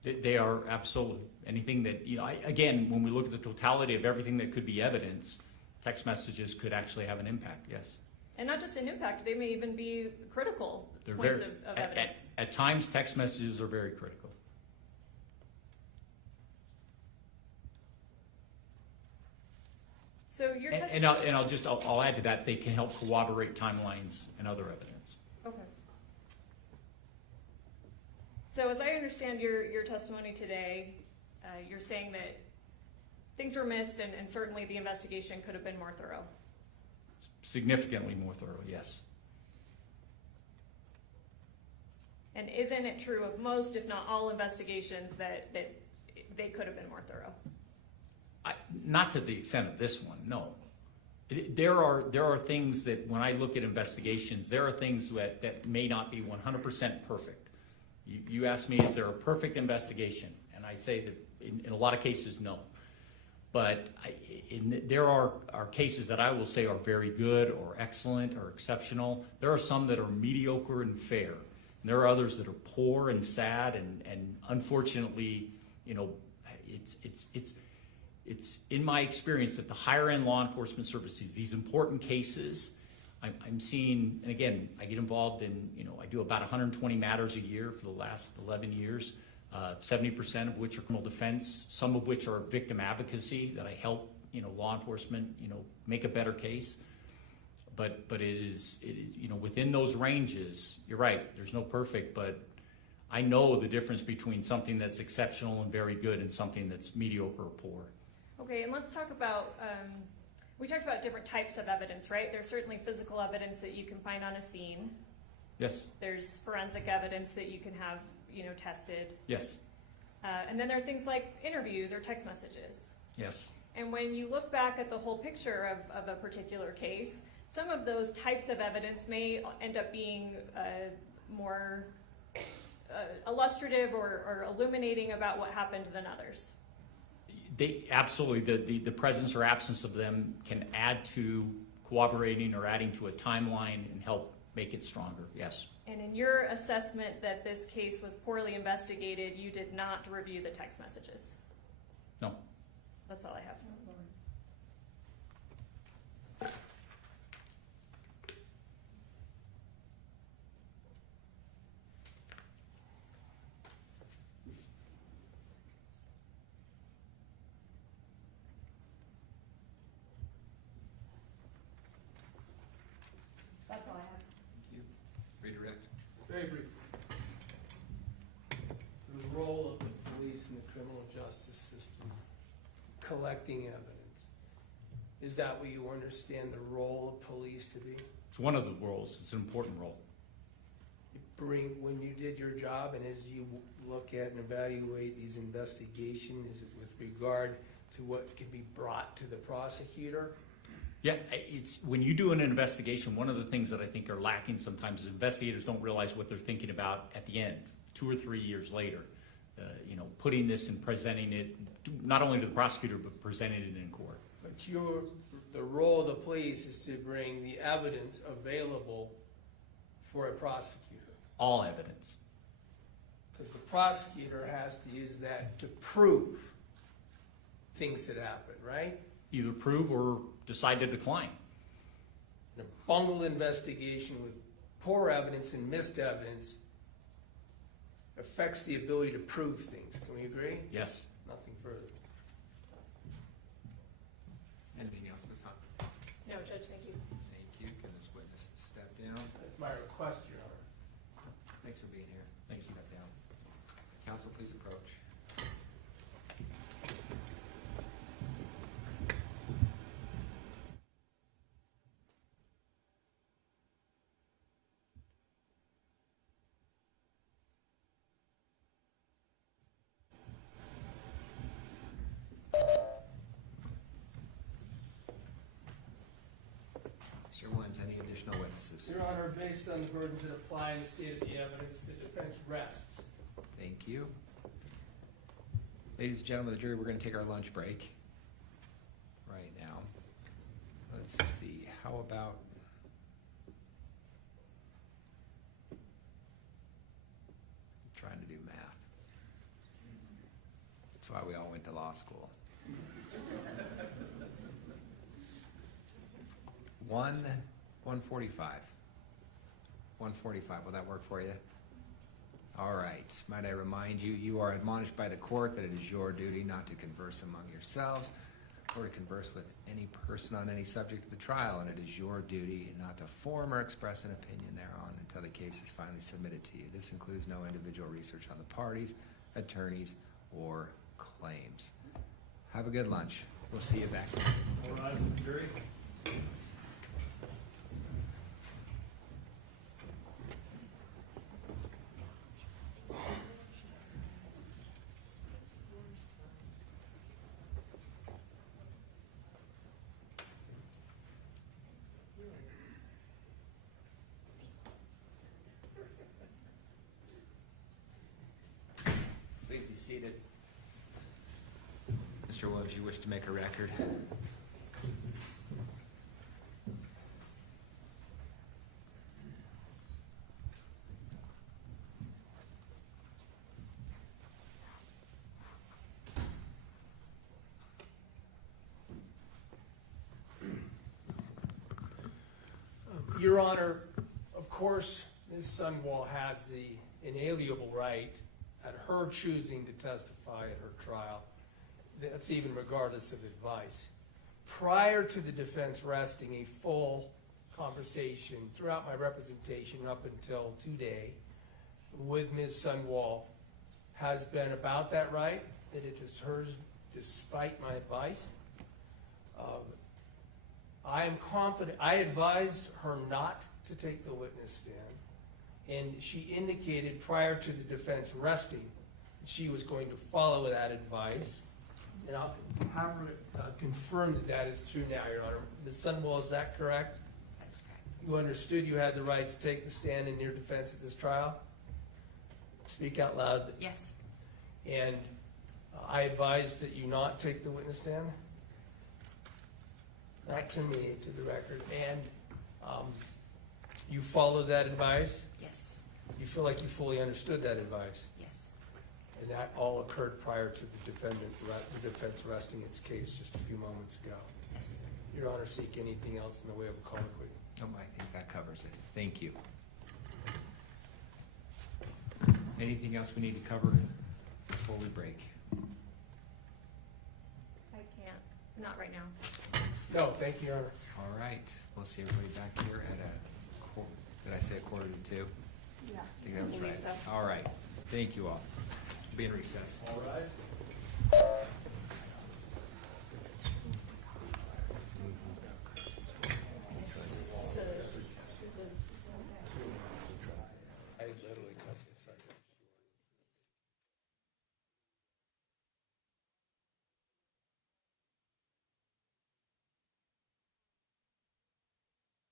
They are absolutely. Anything that, again, when we look at the totality of everything that could be evidence, text messages could actually have an impact, yes. And not just an impact, they may even be critical They're points very, of evidence. At times, text messages are very critical. So your I'll add to that, they can help corroborate timelines and other evidence. Okay. So as I understand your testimony today, you're saying that things were missed and certainly the investigation could have been more thorough. Significantly more thorough, yes. And isn't it true of most, if not all, investigations that they could have been more thorough? Not to the extent of this one, no. There are things that when I look at investigations, there are things that may not be 100% perfect. You ask me, is there a perfect investigation? And I say that in a lot of cases, no. But there are cases that I will say are very good or excellent or exceptional. There are some that are mediocre and fair. And there are others that are poor and sad and unfortunately, you know, it's in my experience that the higher end law enforcement services, these important cases, I'm seeing, and again, I get involved in, you know, I do about 120 matters a year for the last 11 years, 70% of which are criminal defense, some of which are victim advocacy that I help, you know, law enforcement, you know, make a better case. But it is, you know, within those ranges, you're right, there's no perfect, but I know the difference between something that's exceptional and very good and something that's mediocre or poor. Okay, and let's talk about, we talked about different types of evidence, right? There's certainly physical evidence that you can find on a scene. Yes. There's forensic evidence that you can have, you know, tested. Yes. And then there are things like interviews or text messages. Yes. And when you look back at the whole picture of a particular case, some of those types of evidence may end up being more illustrative or illuminating about what happened than others. They absolutely, the presence or absence of them can add to corroborating or adding to a timeline and help make it stronger, yes. And in your assessment that this case was poorly investigated, you did not review the text messages? No. That's all I have. That's all I have. Thank you. Redirect. Very brief. The role of the police in the criminal justice system, collecting evidence. Is that what you understand the role of police to be? It's one of the roles. It's an important role. When you did your job and as you look at and evaluate these investigations, is it with regard to what can be brought to the prosecutor? Yeah, it's when you do an investigation, one of the things that I think are lacking sometimes is investigators don't realize what they're thinking about at the end, 2 or 3 years later. You know, putting this and presenting it, not only to the prosecutor, but presenting it in court. But the role of the police is to bring the evidence available for a prosecutor. All evidence. Because the prosecutor has to use that to prove things that happen, right? Either prove or decide to decline. And a bungled investigation with poor evidence and missed evidence affects the ability to prove things. Can we agree? Yes. Nothing further. Anything else, Ms. Hunt? No, Judge, thank you. Thank you. Can this witness step down? That's my request, Your Honor. Thanks for being here. Thank you. Step down. Counsel, please approach. Mr. Williams, any additional witnesses? Your Honor, based on the burdens that apply in the state of the evidence, the defense rests. Thank you. Ladies and gentlemen of the jury, we're going to take our lunch break right now. Let's see, how about trying to do math? That's why we all went to law school. 1:45. 1:45, will that work for you? All right. Might I remind you, you are admonished by the court that it is your duty not to converse among yourselves or to converse with any person on any subject of the trial, and it is your duty not to form or express an opinion thereon until the case is finally submitted to you. This includes no individual research on the parties, attorneys, or claims. Have a good lunch. We'll see you back. All rise, jury. seated. Mr. Williams, you wish to make a record? Your Honor, of course, Ms. Sundwall has the inalienable right at her choosing to testify at her trial. That's even regardless of advice. Prior to the defense resting, a full conversation throughout my representation up until today with Ms. Sundwall has been about that right, that it is hers despite my advice. I am confident. I advised her not to take the witness stand, and she indicated prior to the defense resting that she was going to follow that advice. And I'll have her confirm that that is true now, Your Honor. Ms. Sundwall, is that correct? That's correct. You understood you had the right to take the stand in your defense at this trial? Speak out loud. Yes. And I advised that you not take the witness stand? Not to me, to the record. And you followed that advice? Yes. You feel like you fully understood that advice? Yes. And that all occurred prior to the defense resting its case just a few moments ago. Yes. Your Honor, seek anything else in the way of a colloquy? Oh, I think that covers it. Thank you. Anything else we need to cover before we break? I can't, not right now. No, thank you, Your Honor. All right, we'll see everybody back here at did I say 1:45? Yeah. I think that was believe right. so. All right, thank you all. Be in recess. All rise.